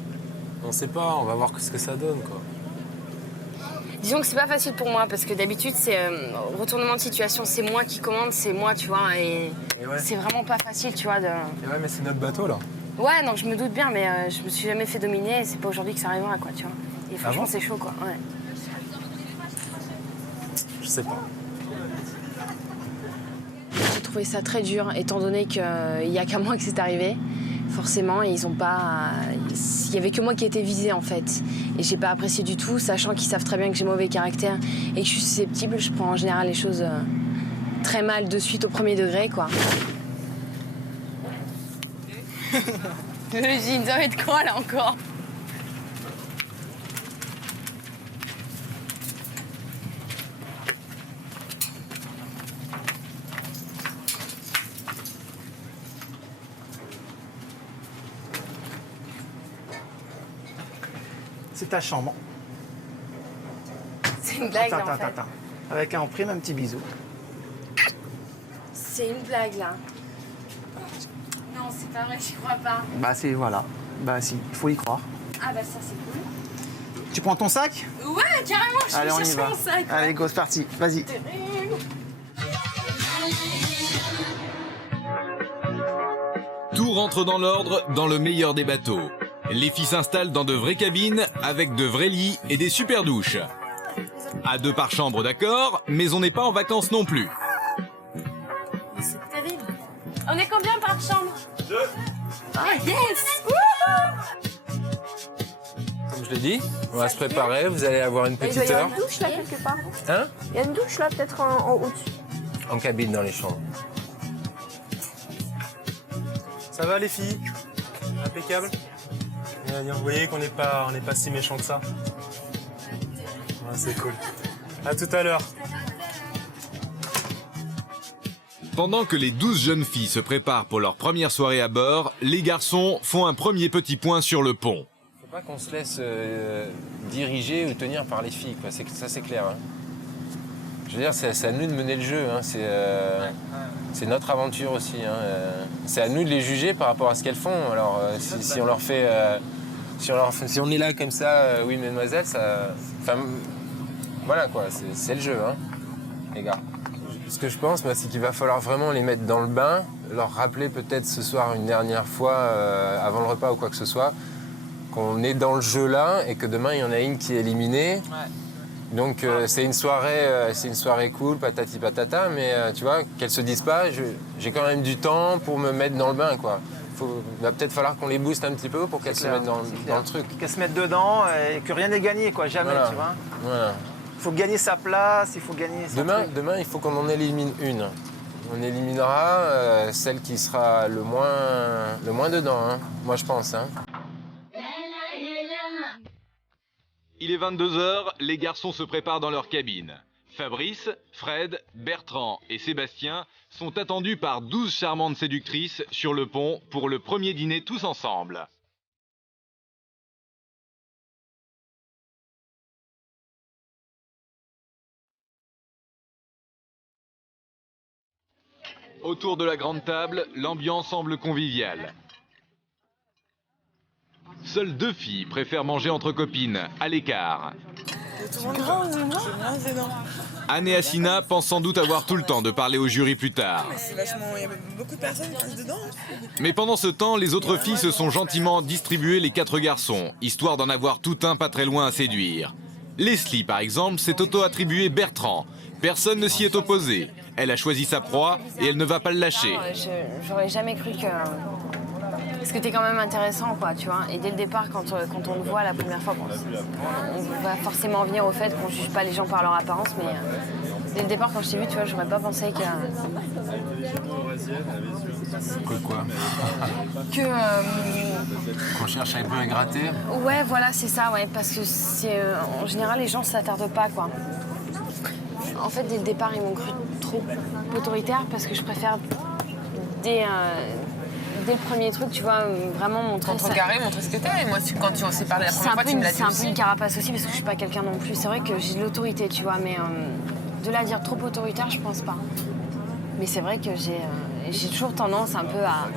On sait pas, on va voir ce que ça donne, quoi. Disons que c'est pas facile pour moi, parce que d'habitude, c'est retournement de situation, c'est moi qui commande, c'est moi, tu vois, et ouais. C'est vraiment pas facile, tu vois, de... Et ouais, mais c'est notre bateau, là. Ouais, non, je me doute bien, mais je me suis jamais fait dominer, et c'est pas aujourd'hui que ça arrivera, quoi, tu vois. Et franchement, c'est chaud, quoi, ouais. Je sais pas. J'ai trouvé ça très dur, étant donné qu'il y a qu'à moi que c'est arrivé. Forcément, ils ont pas... Il y avait que moi qui étais visée, en fait. Et j'ai pas apprécié du tout, sachant qu'ils savent très bien que j'ai mauvais caractère et que je suis susceptible. Je prends en général les choses très mal de suite au premier degré, quoi. Le jean, ça va être quoi, là, encore? C'est ta chambre. C'est une blague, là, en fait. Attends. Avec en prime un petit bisou. C'est une blague, là. Non, c'est pas vrai, j'y crois pas. Bah c'est, voilà. Bah si, il faut y croire. Ah bah ça, c'est cool. Tu prends ton sac? Ouais, carrément, je Allez, vais on y chercher va. mon sac. Allez, go, c'est parti. Vas-y. Tout rentre dans l'ordre dans le meilleur des bateaux. Les filles s'installent dans de vraies cabines avec de vrais lits et des super douches. À 2 par chambre, d'accord, mais on n'est pas en vacances non plus. C'est terrible. On est combien par chambre? 2. Ah yes! Comme je l'ai dit, on va se préparer, vous allez avoir une petite Il y a heure. une douche là quelque part. Hein? Il y a une douche là peut-être en au-dessus. En cabine dans les chambres. Ça va les filles? Impeccable. Vous voyez qu'on n'est pas si méchants que ça. Ouais, c'est cool. À tout à l'heure. Pendant que les 12 jeunes filles se préparent pour leur première soirée à bord, les garçons font un premier petit point sur le pont. Faut pas qu'on se laisse diriger ou tenir par les filles, quoi. Ça, c'est clair. Hein. Je veux dire, c'est à nous de mener le jeu. Hein. C'est notre aventure aussi. Hein. C'est à nous de les juger par rapport à ce qu'elles font. Alors, si on leur fait... si on est là comme ça, oui, mesdemoiselles, ça... Enfin, voilà, quoi. C'est le jeu, hein, les gars. Ce que je pense, c'est qu'il va falloir vraiment les mettre dans le bain, leur rappeler peut-être ce soir une dernière fois, avant le repas ou quoi que ce soit, qu'on est dans le jeu là et que demain, il y en a une qui est éliminée. Ouais. Donc c'est une soirée cool, patati patata, mais tu vois, qu'elles se disent pas, j'ai quand même du temps pour me mettre dans le bain, quoi. Il va peut-être falloir qu'on les booste un petit peu pour qu'elles se mettent dans le truc. Qu'elles se mettent dedans et que rien n'est gagné, quoi, jamais, voilà. Tu vois. Voilà. Il faut gagner sa place, il faut gagner son truc. Demain, il faut qu'on en élimine une. On éliminera celle qui sera le moins dedans, hein. Moi je pense. Hein. Il est 22h, les garçons se préparent dans leur cabine. Fabrice, Fred, Bertrand et Sébastien sont attendus par 12 charmantes séductrices sur le pont pour le premier dîner tous ensemble. Autour de la grande table, l'ambiance semble conviviale. Seules 2 filles préfèrent manger entre copines, à l'écart. Anne et Assina pensent sans doute avoir tout le temps de parler au jury plus tard. Il y a beaucoup de personnes qui restent dedans. Mais pendant ce temps, les autres filles se sont gentiment distribuées les 4 garçons, histoire d'en avoir tout un pas très loin à séduire. Leslie, par exemple, s'est auto-attribué Bertrand. Personne ne s'y est opposé. Elle a choisi sa proie et elle ne va pas le lâcher. J'aurais jamais cru que... Parce que t'es quand même intéressant, quoi, tu vois. Et dès le départ, quand on le voit la première fois, bon, on va forcément en venir au fait qu'on juge pas les gens par leur apparence, mais dès le départ, quand je t'ai vu, tu vois, j'aurais pas pensé que... Quoi Qu'on cherche un peu à gratter. Ouais, voilà, c'est ça, ouais, parce que c'est en général, les gens s'attardent pas, quoi. En fait, dès le départ, ils m'ont cru trop autoritaire parce que je préfère dès le premier truc, tu vois, vraiment montrer... Contrecarrer, montrer ce que t'es. Et moi, quand on s'est parlé la première fois, tu me l'as dit C'est un aussi. peu une carapace aussi parce que je suis pas quelqu'un non plus. C'est vrai que j'ai de l'autorité, tu vois, mais de là à dire trop autoritaire, je pense pas. Mais c'est vrai que j'ai toujours tendance un peu à...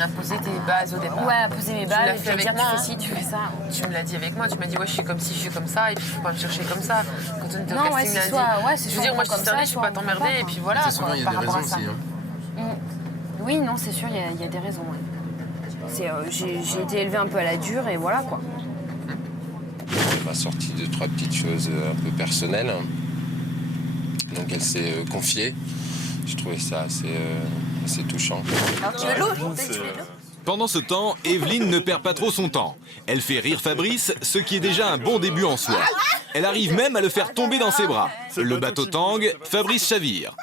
Imposer tes bases au départ. Ouais, à poser mes bases et puis à dire tu fais ci, tu fais ça. Tu me l'as dit avec moi, tu m'as dit ouais, je suis comme ci, je suis comme ça, et puis il faut pas me chercher comme ça. Quand on était au Non, ouais, casting, c'est il soit- a dit. ouais, c'est Je veux soit dire, moi je comme suis ça, stylée, je peux soit pas t'emmerder, pas. et puis voilà, C'est souvent, quoi, il y a par des rapport raisons à ça. aussi. Oui, non, c'est sûr, il y a des raisons, ouais. J'ai été élevée un peu à la dure et voilà, quoi. Elle m'a sorti 2-3 petites choses un peu personnelles. Donc elle s'est confiée. Je trouvais ça assez touchant. Alors tu veux l'eau? Pendant ce temps, Evelyne ne perd pas trop son temps. Elle fait rire Fabrice, ce qui est déjà un bon début en soi. Elle arrive même à le faire tomber dans ses bras. Le bateau tangue, Fabrice chavire.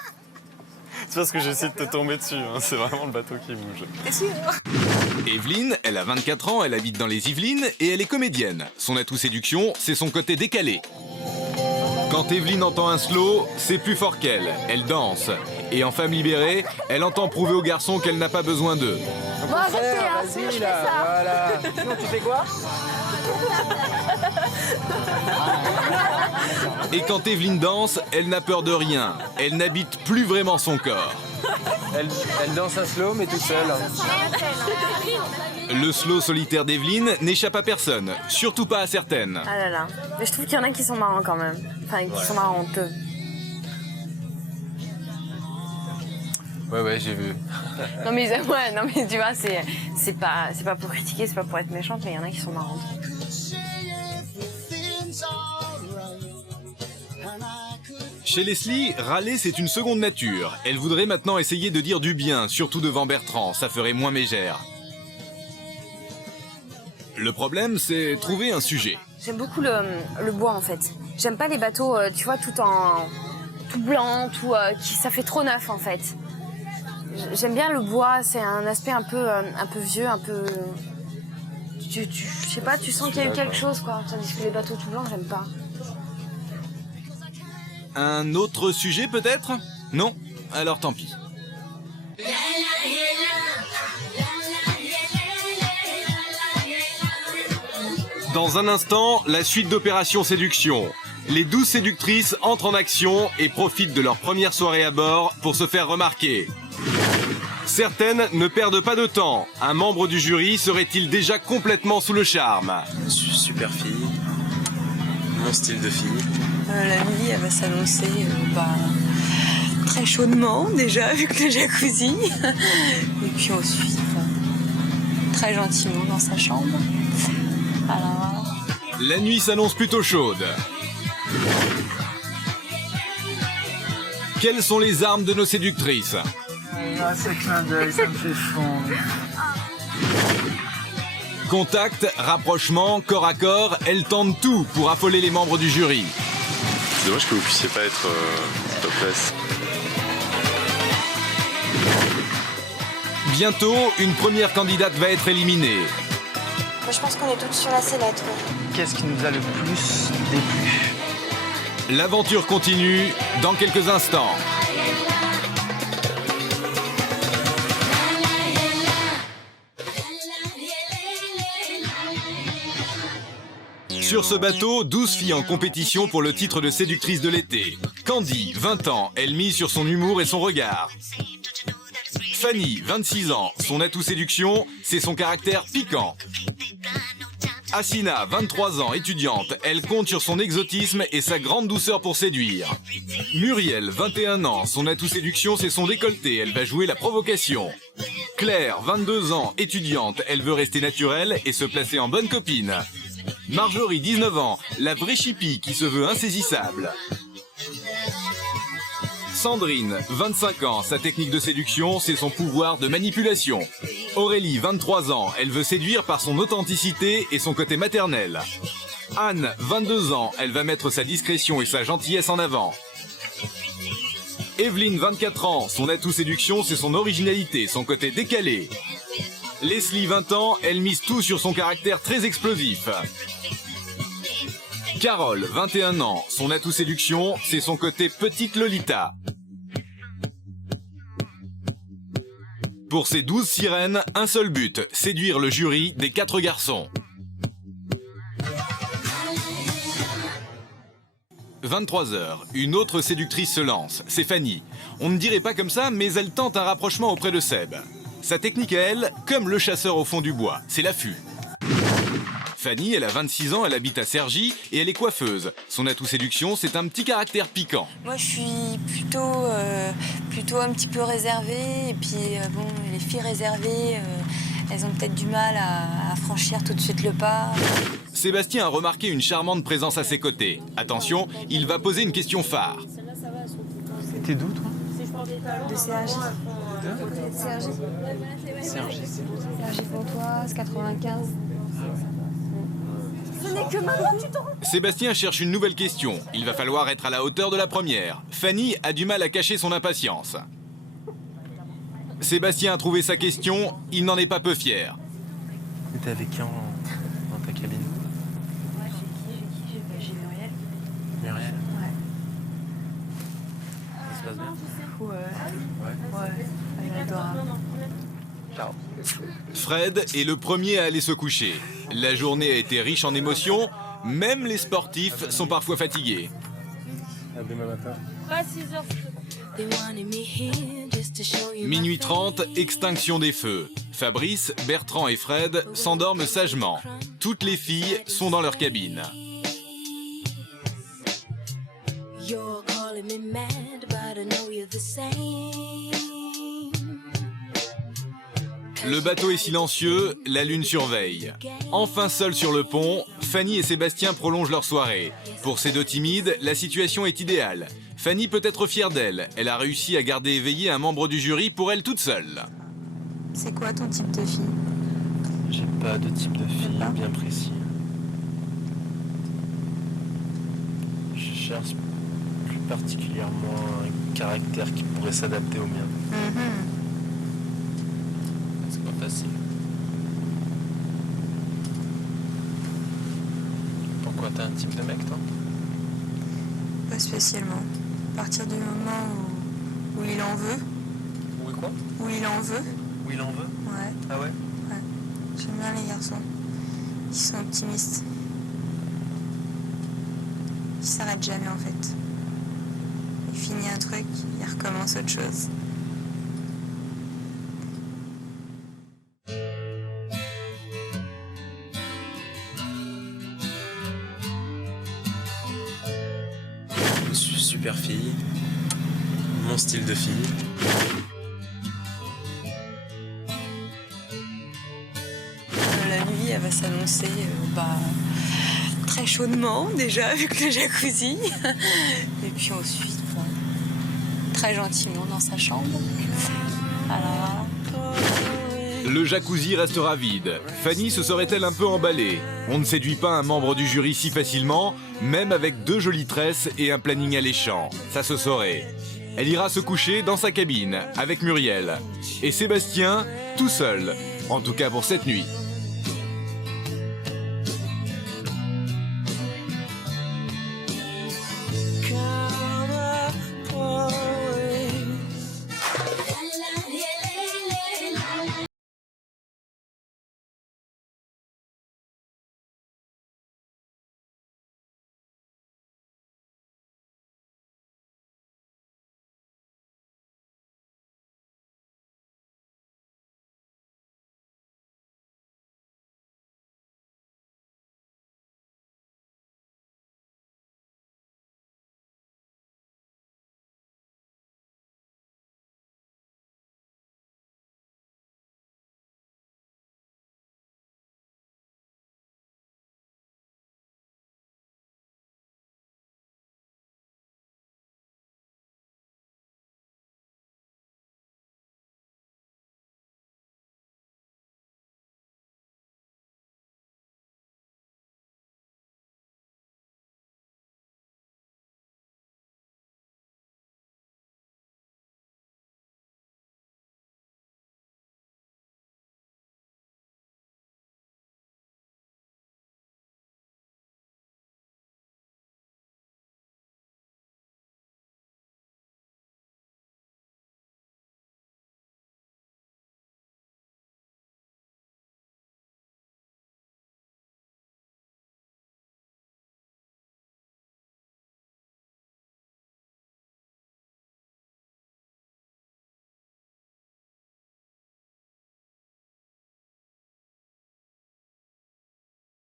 C'est parce que j'essaie de te tomber dessus, hein. C'est vraiment le bateau qui bouge. T'es sûr? Evelyne, elle a 24 ans, elle habite dans les Yvelines et elle est comédienne. Son atout séduction, c'est son côté décalé. Quand Evelyne entend un slow, c'est plus fort qu'elle. Elle danse. Et en femme libérée, elle entend prouver aux garçons qu'elle n'a pas besoin d'eux. Bon, arrêtez, hein, sinon je fais ça. Voilà. Sinon, tu fais quoi? Et quand Evelyne danse, elle n'a peur de rien. Elle n'habite plus vraiment son corps. Elle danse un slow, mais toute seule. Le slow solitaire d'Evelyne n'échappe à personne, surtout pas à certaines. Ah là là. Mais je trouve qu'il y en a qui sont marrants quand même. Enfin, qui sont marrants honteux. Ouais, j'ai vu. Non mais, ouais, non mais tu vois, c'est pas pour critiquer, c'est pas pour être méchante, mais il y en a qui sont marrantes. Chez Leslie, râler c'est une seconde nature. Elle voudrait maintenant essayer de dire du bien, surtout devant Bertrand, ça ferait moins mégère. Le problème, c'est trouver un sujet. J'aime beaucoup le bois en fait. J'aime pas les bateaux, tu vois, tout blanc, ça fait trop neuf en fait. J'aime bien le bois, c'est un aspect un peu vieux, un peu... Je sais pas, tu sens qu'il y a eu quelque chose quoi. Tandis que les bateaux tout blancs, j'aime pas. Un autre sujet peut-être? Non? Alors tant pis. Dans un instant, la suite d'Opération Séduction. Les 12 séductrices entrent en action et profitent de leur première soirée à bord pour se faire remarquer. Certaines ne perdent pas de temps. Un membre du jury serait-il déjà complètement sous le charme? Super fille, mon style de fille. La nuit, elle va s'annoncer très chaudement déjà avec le jacuzzi. Et puis ensuite, très gentiment dans sa chambre. Alors... La nuit s'annonce plutôt chaude. Quelles sont les armes de nos séductrices? Ah, ce clin d'œil, ça me fait fondre. Contact, rapprochement, corps à corps, elles tentent tout pour affoler les membres du jury. C'est dommage que vous puissiez pas être topless. Bientôt, une première candidate va être éliminée. Moi, je pense qu'on est toutes sur la sellette. Qu'est-ce qui nous a le plus déplu? L'aventure continue dans quelques instants. Sur ce bateau, 12 filles en compétition pour le titre de séductrice de l'été. Candy, 20 ans, elle mise sur son humour et son regard. Fanny, 26 ans, son atout séduction, c'est son caractère piquant. Asina, 23 ans, étudiante, elle compte sur son exotisme et sa grande douceur pour séduire. Muriel, 21 ans, son atout séduction, c'est son décolleté, elle va jouer la provocation. Claire, 22 ans, étudiante, elle veut rester naturelle et se placer en bonne copine. Marjorie, 19 ans, la vraie chipie qui se veut insaisissable. Sandrine, 25 ans, sa technique de séduction, c'est son pouvoir de manipulation. Aurélie, 23 ans, elle veut séduire par son authenticité et son côté maternel. Anne, 22 ans, elle va mettre sa discrétion et sa gentillesse en avant. Evelyne, 24 ans, son atout séduction, c'est son originalité, son côté décalé. Leslie, 20 ans, elle mise tout sur son caractère très explosif. Carole, 21 ans, son atout séduction, c'est son côté petite Lolita. Pour ces 12 sirènes, un seul but, séduire le jury des 4 garçons. 23h, une autre séductrice se lance, c'est Fanny. On ne dirait pas comme ça, mais elle tente un rapprochement auprès de Seb. Sa technique à elle, comme le chasseur au fond du bois, c'est l'affût. Fanny, elle a 26 ans, elle habite à Cergy et elle est coiffeuse. Son atout séduction, c'est un petit caractère piquant. Moi, je suis plutôt un petit peu réservée. Et puis, bon, les filles réservées, elles ont peut-être du mal à franchir tout de suite le pas. Sébastien a remarqué une charmante présence à ses côtés. Attention, il va poser une question phare. T'es d'où, toi? De CRJ. CRJ. CRJ Pontoise, 95. Ce n'est que maintenant que tu te rends. Sébastien cherche une nouvelle question. Il va falloir être à la hauteur de la première. Fanny a du mal à cacher son impatience. Sébastien a trouvé sa question, il n'en est pas peu fier. T'es avec qui dans ta cabine? J'ai Muriel. Muriel? Ouais. Ça se passe bien? Ouais, elle est adorable. Ciao. Fred est le premier à aller se coucher. La journée a été riche en émotions, même les sportifs sont parfois fatigués. À demain matin. Pas 6h. Minuit 30, extinction des feux. Fabrice, Bertrand et Fred s'endorment sagement. Toutes les filles sont dans leur cabine. Le bateau est silencieux, la lune surveille. Enfin seul sur le pont, Fanny et Sébastien prolongent leur soirée. Pour ces deux timides, la situation est idéale. Fanny peut être fière d'elle. Elle a réussi à garder éveillé un membre du jury pour elle toute seule. C'est quoi ton type de fille? J'ai pas de type de fille bien précis. Je cherche plus particulièrement un caractère qui pourrait s'adapter au mien. C'est pas facile. Pourquoi t'as un type de mec, toi? Pas spécialement. À partir du moment où il en veut. Où quoi? Où il en veut. Où il en veut? Ouais. Ah ouais? Ouais. J'aime bien les garçons. Ils sont optimistes. Ils s'arrêtent jamais en fait. Il finit un truc, il recommence autre chose. Je suis super fille. Mon style de fille. La nuit, elle va s'annoncer très chaudement déjà avec le jacuzzi. Et puis ensuite, très gentiment dans sa chambre. Alors, Le jacuzzi restera vide. Fanny se serait-elle un peu emballée? On ne séduit pas un membre du jury si facilement, même avec 2 jolies tresses et un planning alléchant. Ça se saurait. Elle ira se coucher dans sa cabine, avec Muriel. Et Sébastien, tout seul. En tout cas pour cette nuit.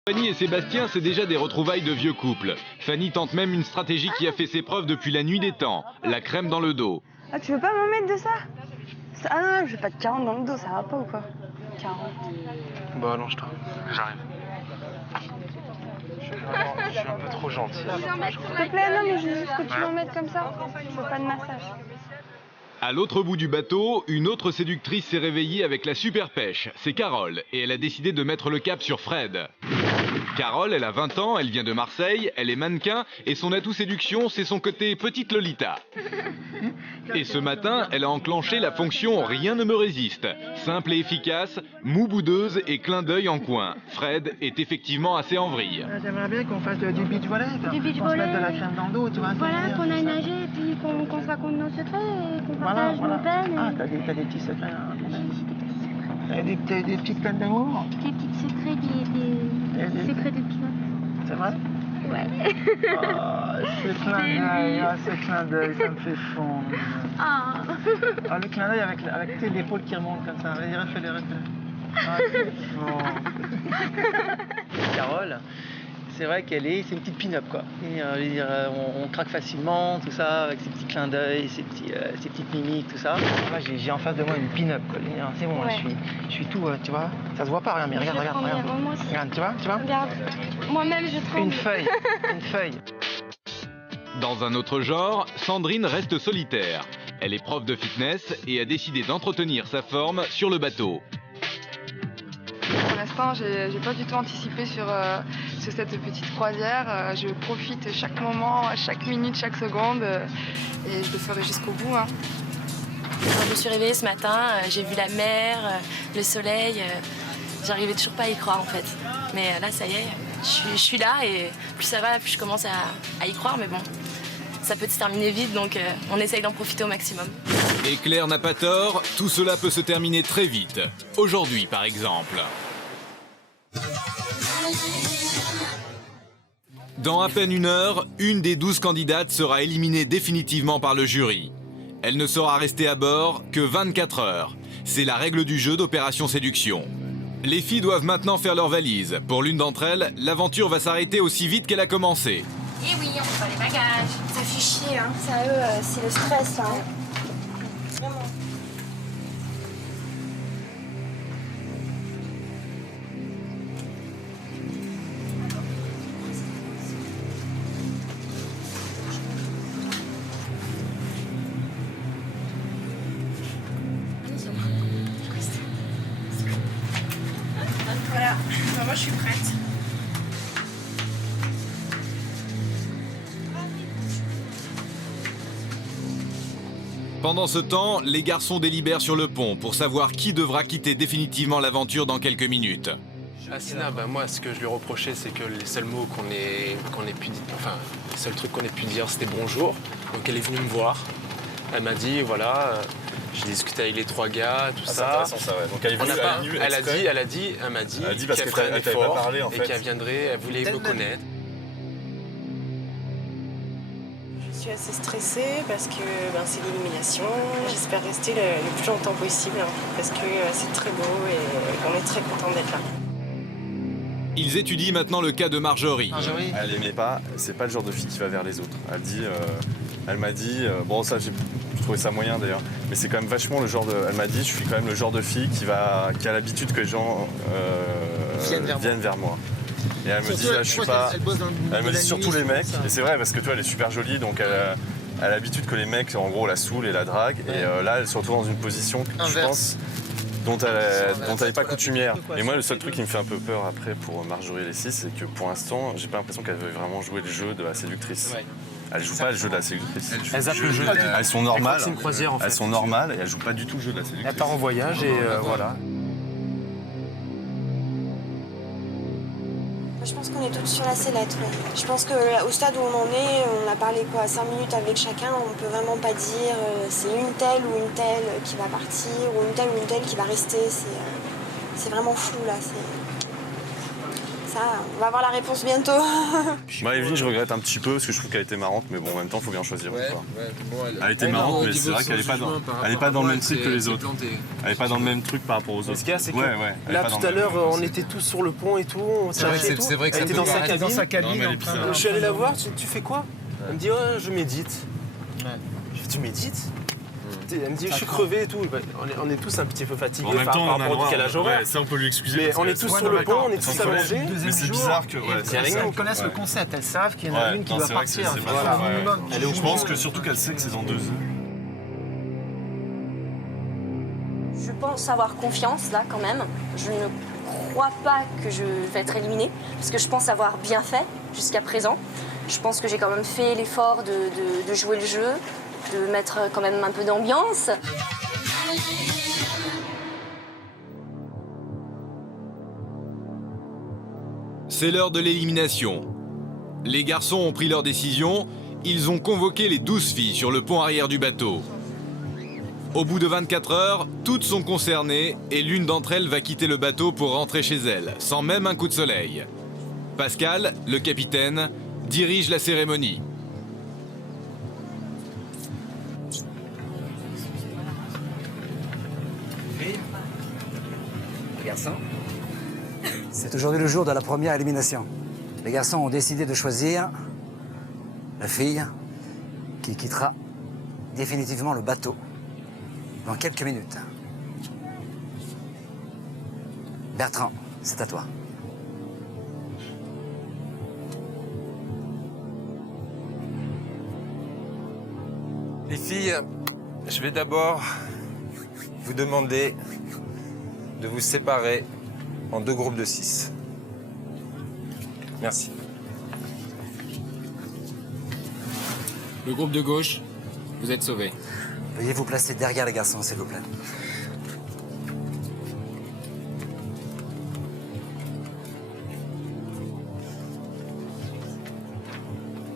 Fanny et Sébastien, c'est déjà des retrouvailles de vieux couples. Fanny tente même une stratégie qui a fait ses preuves depuis la nuit des temps, la crème dans le dos. Ah, tu veux pas m'en mettre de ça? Ah non, j'ai pas de 40 dans le dos, ça va pas ou quoi? 40. Bon, allonge-toi, j'arrive. Je suis un peu trop gentil. S'il te plaît, non, mais je veux juste que tu m'en mettes comme ça. Je veux pas de massage. À l'autre bout du bateau, une autre séductrice s'est réveillée avec la super pêche. C'est Carole, et elle a décidé de mettre le cap sur Fred. Carole, elle a 20 ans, elle vient de Marseille, elle est mannequin, et son atout séduction, c'est son côté petite Lolita. Et ce matin, elle a enclenché la fonction Rien ne me résiste. Simple et efficace, moue boudeuse et clin d'œil en coin. Fred est effectivement assez en vrille. J'aimerais bien qu'on fasse du beach volley. Du beach qu'on se mette volley. de la crème dans le dos, tu vois. Voilà, qu'on aille nager et puis qu'on se raconte nos secrets et qu'on partage nos peines. Ah, t'as des petits secrets. T'as des petites peines d'amour. Des petits secrets, des secrets de pinot. C'est vrai? Ouais. Oh, ce clin d'œil, ça me fait fondre. Ah. Ah, le clin d'œil avec tes épaules qui remontent comme ça. Vas-y, refais-les. Ah, c'est fort. Carole, c'est vrai c'est une petite pin-up quoi. Et, je veux dire, on craque facilement, tout ça, avec ses petits clins d'œil, ses petites mimiques, tout ça. Là, j'ai en face de moi une pin-up quoi. C'est bon, Ouais. là, je suis tout, tu vois. Ça se voit pas, rien, mais regarde. Moi aussi. Regarde, tu vois? Regarde, moi-même je tremble. Une feuille. Dans un autre genre, Sandrine reste solitaire. Elle est prof de fitness et a décidé d'entretenir sa forme sur le bateau. Pour l'instant, j'ai pas du tout anticipé sur cette petite croisière. Je profite chaque moment, chaque minute, chaque seconde et je le ferai jusqu'au bout. Hein. Quand je me suis réveillée ce matin, j'ai vu la mer, le soleil. J'arrivais toujours pas à y croire en fait. Mais là, ça y est, je suis là et plus ça va, plus je commence à y croire. Mais bon, ça peut se terminer vite, donc on essaye d'en profiter au maximum. Et Claire n'a pas tort, tout cela peut se terminer très vite. Aujourd'hui, par exemple. Dans à peine une heure, une des 12 candidates sera éliminée définitivement par le jury. Elle ne sera restée à bord que 24 heures. C'est la règle du jeu d'Opération Séduction. Les filles doivent maintenant faire leurs valises. Pour l'une d'entre elles, l'aventure va s'arrêter aussi vite qu'elle a commencé. Et oui, on fait pas les bagages. Ça fait chier, hein. Ça, eux, c'est le stress, hein. Vraiment. Voilà, moi je suis prête. Pendant ce temps, les garçons délibèrent sur le pont pour savoir qui devra quitter définitivement l'aventure dans quelques minutes. Asina, moi, ce que je lui reprochais, c'est que les seuls mots qu'on ait pu dire, enfin, les seuls trucs qu'on ait pu dire, c'était bonjour. Donc elle est venue me voir. Elle m'a dit, voilà, j'ai discuté avec les 3 gars, tout ça. C'est intéressant ça, ouais. Donc elle est venue, elle m'a dit qu'elle ferait un effort parlé, en et fait. qu'elle viendrait, elle voulait me connaître. Je suis assez stressée parce que c'est l'élimination. J'espère rester le plus longtemps possible hein, parce que c'est très beau et on est très content d'être là. Ils étudient maintenant le cas de Marjorie. Elle aimait pas, c'est pas le genre de fille qui va vers les autres. Elle m'a dit, bon ça j'ai trouvé ça moyen d'ailleurs, mais c'est quand même vachement le genre de. Elle m'a dit, je suis quand même le genre de fille qui a l'habitude que les gens viennent vers moi. Et elle me dit, là je suis pas. Elle me dit surtout les mecs, et c'est vrai parce que toi elle est super jolie donc elle a l'habitude que les mecs en gros la saoulent et la draguent. Et là elle se retrouve dans une position, je pense, dont elle n'est pas coutumière. Et moi, le seul truc qui me fait un peu peur après pour Marjorie et les 6, c'est que pour l'instant, j'ai pas l'impression qu'elle veut vraiment jouer le jeu de la séductrice. Elle joue pas le jeu de la séductrice. Elle zappe le jeu. Elles sont normales. C'est une croisière en fait. Elles sont normales et elles jouent pas du tout le jeu de la séductrice. Elle part en voyage et voilà. Je pense qu'on est toutes sur la sellette. Ouais. Je pense qu'au stade où on en est, on a parlé 5 minutes avec chacun, on peut vraiment pas dire c'est une telle ou une telle qui va partir ou une telle qui va rester. C'est vraiment flou là. C'est Ça, on va avoir la réponse bientôt. Moi, Evelyne, je regrette un petit peu parce que je trouve qu'elle était marrante, mais bon, en même temps, il faut bien choisir. Elle était marrante, mais c'est vrai qu'elle n'est pas dans le même truc que les autres. Elle n'est pas dans le même truc par rapport aux autres. Ce qu'il y a, c'est que là, tout à l'heure, on était tous sur le pont et tout. C'est vrai que elle était dans sa cabine. Non, je suis allé la voir, tu fais quoi? Elle me dit, ouais, je médite. Je dis, tu médites? Elle me dit, je suis crevé et tout. On est tous un petit peu fatigués par rapport au décalage horaire. Ça, on peut lui excuser. Mais on est tous sur le pont, on est tous allongés. Mais c'est bizarre que. Elles connaissent le concept, elles savent qu'il y en a une qui doit partir. Je pense que surtout qu'elle sait que c'est dans 2 heures. Je pense avoir confiance là quand même. Je ne crois pas que je vais être éliminée parce que je pense avoir bien fait jusqu'à présent. Je pense que j'ai quand même fait l'effort de jouer le jeu, de mettre quand même un peu d'ambiance. C'est l'heure de l'élimination. Les garçons ont pris leur décision, ils ont convoqué les 12 filles sur le pont arrière du bateau. Au bout de 24 heures, toutes sont concernées et l'une d'entre elles va quitter le bateau pour rentrer chez elle, sans même un coup de soleil. Pascal, le capitaine, dirige la cérémonie. Les garçons, c'est aujourd'hui le jour de la première élimination. Les garçons ont décidé de choisir la fille qui quittera définitivement le bateau dans quelques minutes. Bertrand, c'est à toi. Les filles, je vais d'abord vous demander de vous séparer en 2 groupes de 6. Merci. Le groupe de gauche, vous êtes sauvés. Veuillez vous placer derrière les garçons, s'il vous plaît.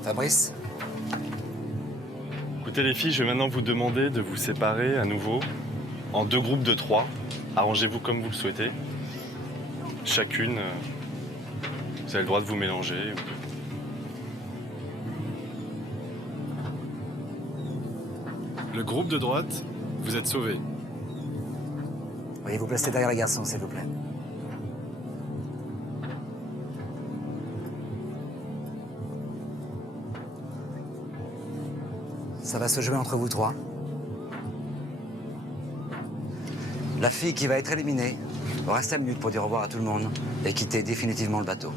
Fabrice? Écoutez les filles, je vais maintenant vous demander de vous séparer à nouveau en 2 groupes de 3. Arrangez-vous comme vous le souhaitez. Chacune, vous avez le droit de vous mélanger. Le groupe de droite, vous êtes sauvés. Veuillez vous placer derrière les garçons, s'il vous plaît. Ça va se jouer entre vous 3. La fille qui va être éliminée aura 5 minutes pour dire au revoir à tout le monde et quitter définitivement le bateau.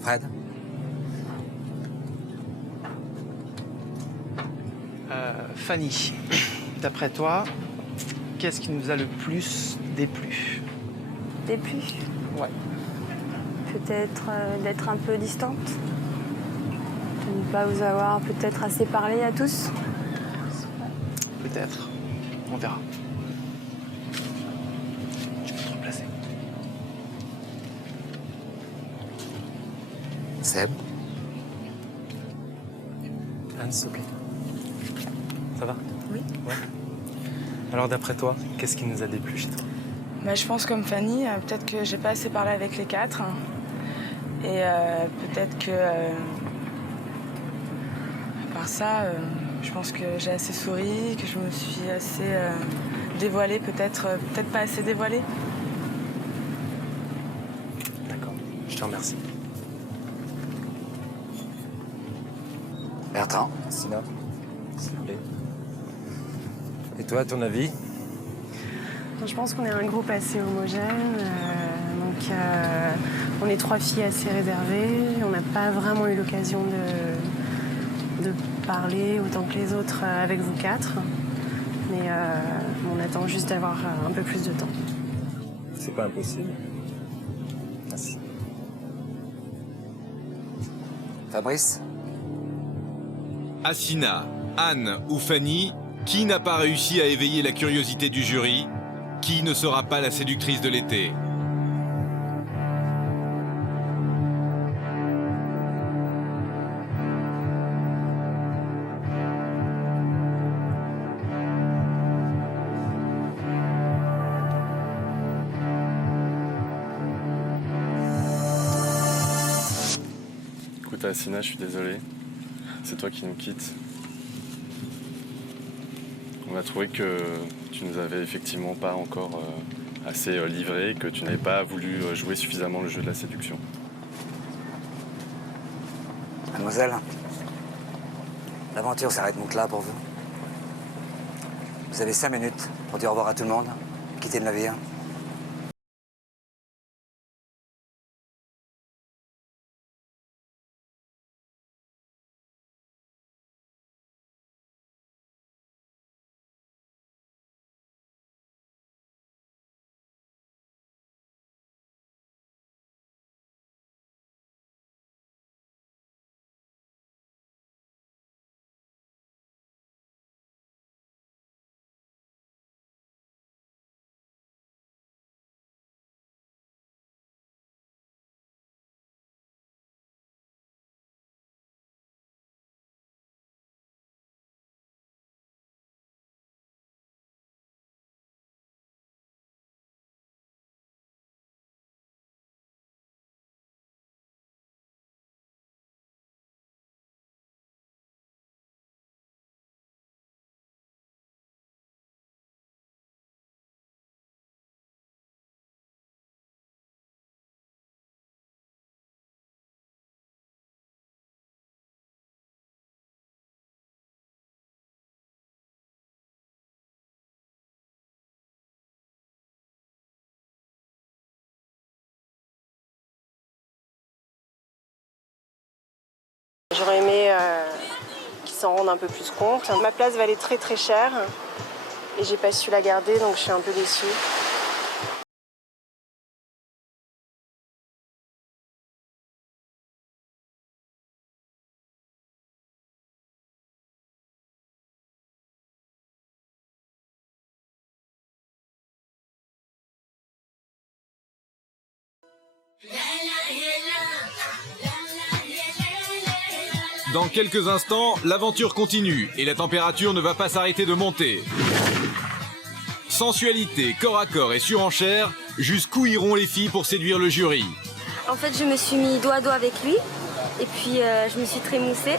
Fred? Fanny, d'après toi, qu'est-ce qui nous a le plus déplu? Déplu? Ouais. Peut-être d'être un peu distante. De ne pas vous avoir peut-être assez parlé à tous. Peut-être. On verra. Tu peux te replacer. Seb? Anne, s'il te plaît. Ça va? Oui. Ouais. Alors d'après toi, qu'est-ce qui nous a déplu chez toi? Bah, je pense comme Fanny, peut-être que j'ai pas assez parlé avec les 4. Et peut-être que... à part ça, je pense que j'ai assez souri, que je me suis assez dévoilée, peut-être pas assez dévoilée. D'accord, je te remercie. Bertrand? Sina, s'il vous plaît. Et toi, à ton avis? Je pense qu'on est un groupe assez homogène. On est 3 filles assez réservées. On n'a pas vraiment eu l'occasion de parler autant que les autres avec vous 4. Mais on attend juste d'avoir un peu plus de temps. C'est pas impossible. Merci. Fabrice? Asina, Anne ou Fanny, qui n'a pas réussi à éveiller la curiosité du jury? Qui ne sera pas la séductrice de l'été? Sina, je suis désolé. C'est toi qui nous quittes. On a trouvé que tu nous avais effectivement pas encore assez livré, que tu n'avais pas voulu jouer suffisamment le jeu de la séduction. Mademoiselle, l'aventure s'arrête donc là pour vous. Vous avez 5 minutes pour dire au revoir à tout le monde, quitter le navire. J'aurais aimé qu'ils s'en rendent un peu plus compte. Ma place valait très très cher et j'ai pas su la garder, donc je suis un peu déçue. Dans quelques instants, l'aventure continue et la température ne va pas s'arrêter de monter. Sensualité, corps à corps et surenchère, jusqu'où iront les filles pour séduire le jury? En fait, je me suis mis dos à dos avec lui et puis je me suis trémoussée.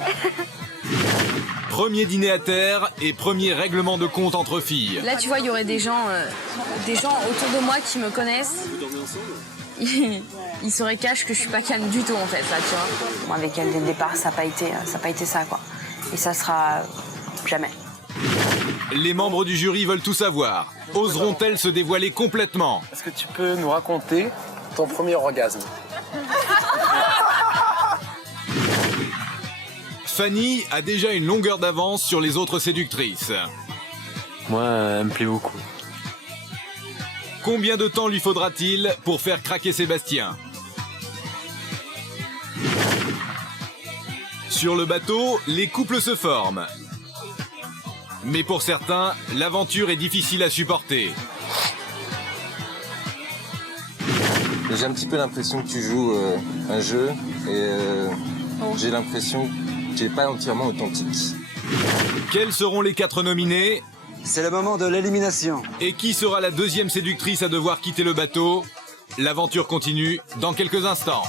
Premier dîner à terre et premier règlement de compte entre filles. Là, tu vois, il y aurait des gens autour de moi qui me connaissent. Ils sauraient cash que je suis pas calme du tout en fait, là, tu vois. Moi, avec elle dès le départ, ça n'a pas été ça, quoi. Et ça sera jamais. Les membres du jury veulent tout savoir. Oseront-elles se dévoiler complètement? Est-ce que tu peux nous raconter ton premier orgasme? Fanny a déjà une longueur d'avance sur les autres séductrices. Moi, elle me plaît beaucoup. Combien de temps lui faudra-t-il pour faire craquer Sébastien? Sur le bateau, les couples se forment. Mais pour certains, l'aventure est difficile à supporter. J'ai un petit peu l'impression que tu joues un jeu et j'ai l'impression que tu n'es pas entièrement authentique. Quels seront les 4 nominés? C'est le moment de l'élimination. Et qui sera la deuxième séductrice à devoir quitter le bateau? L'aventure continue dans quelques instants.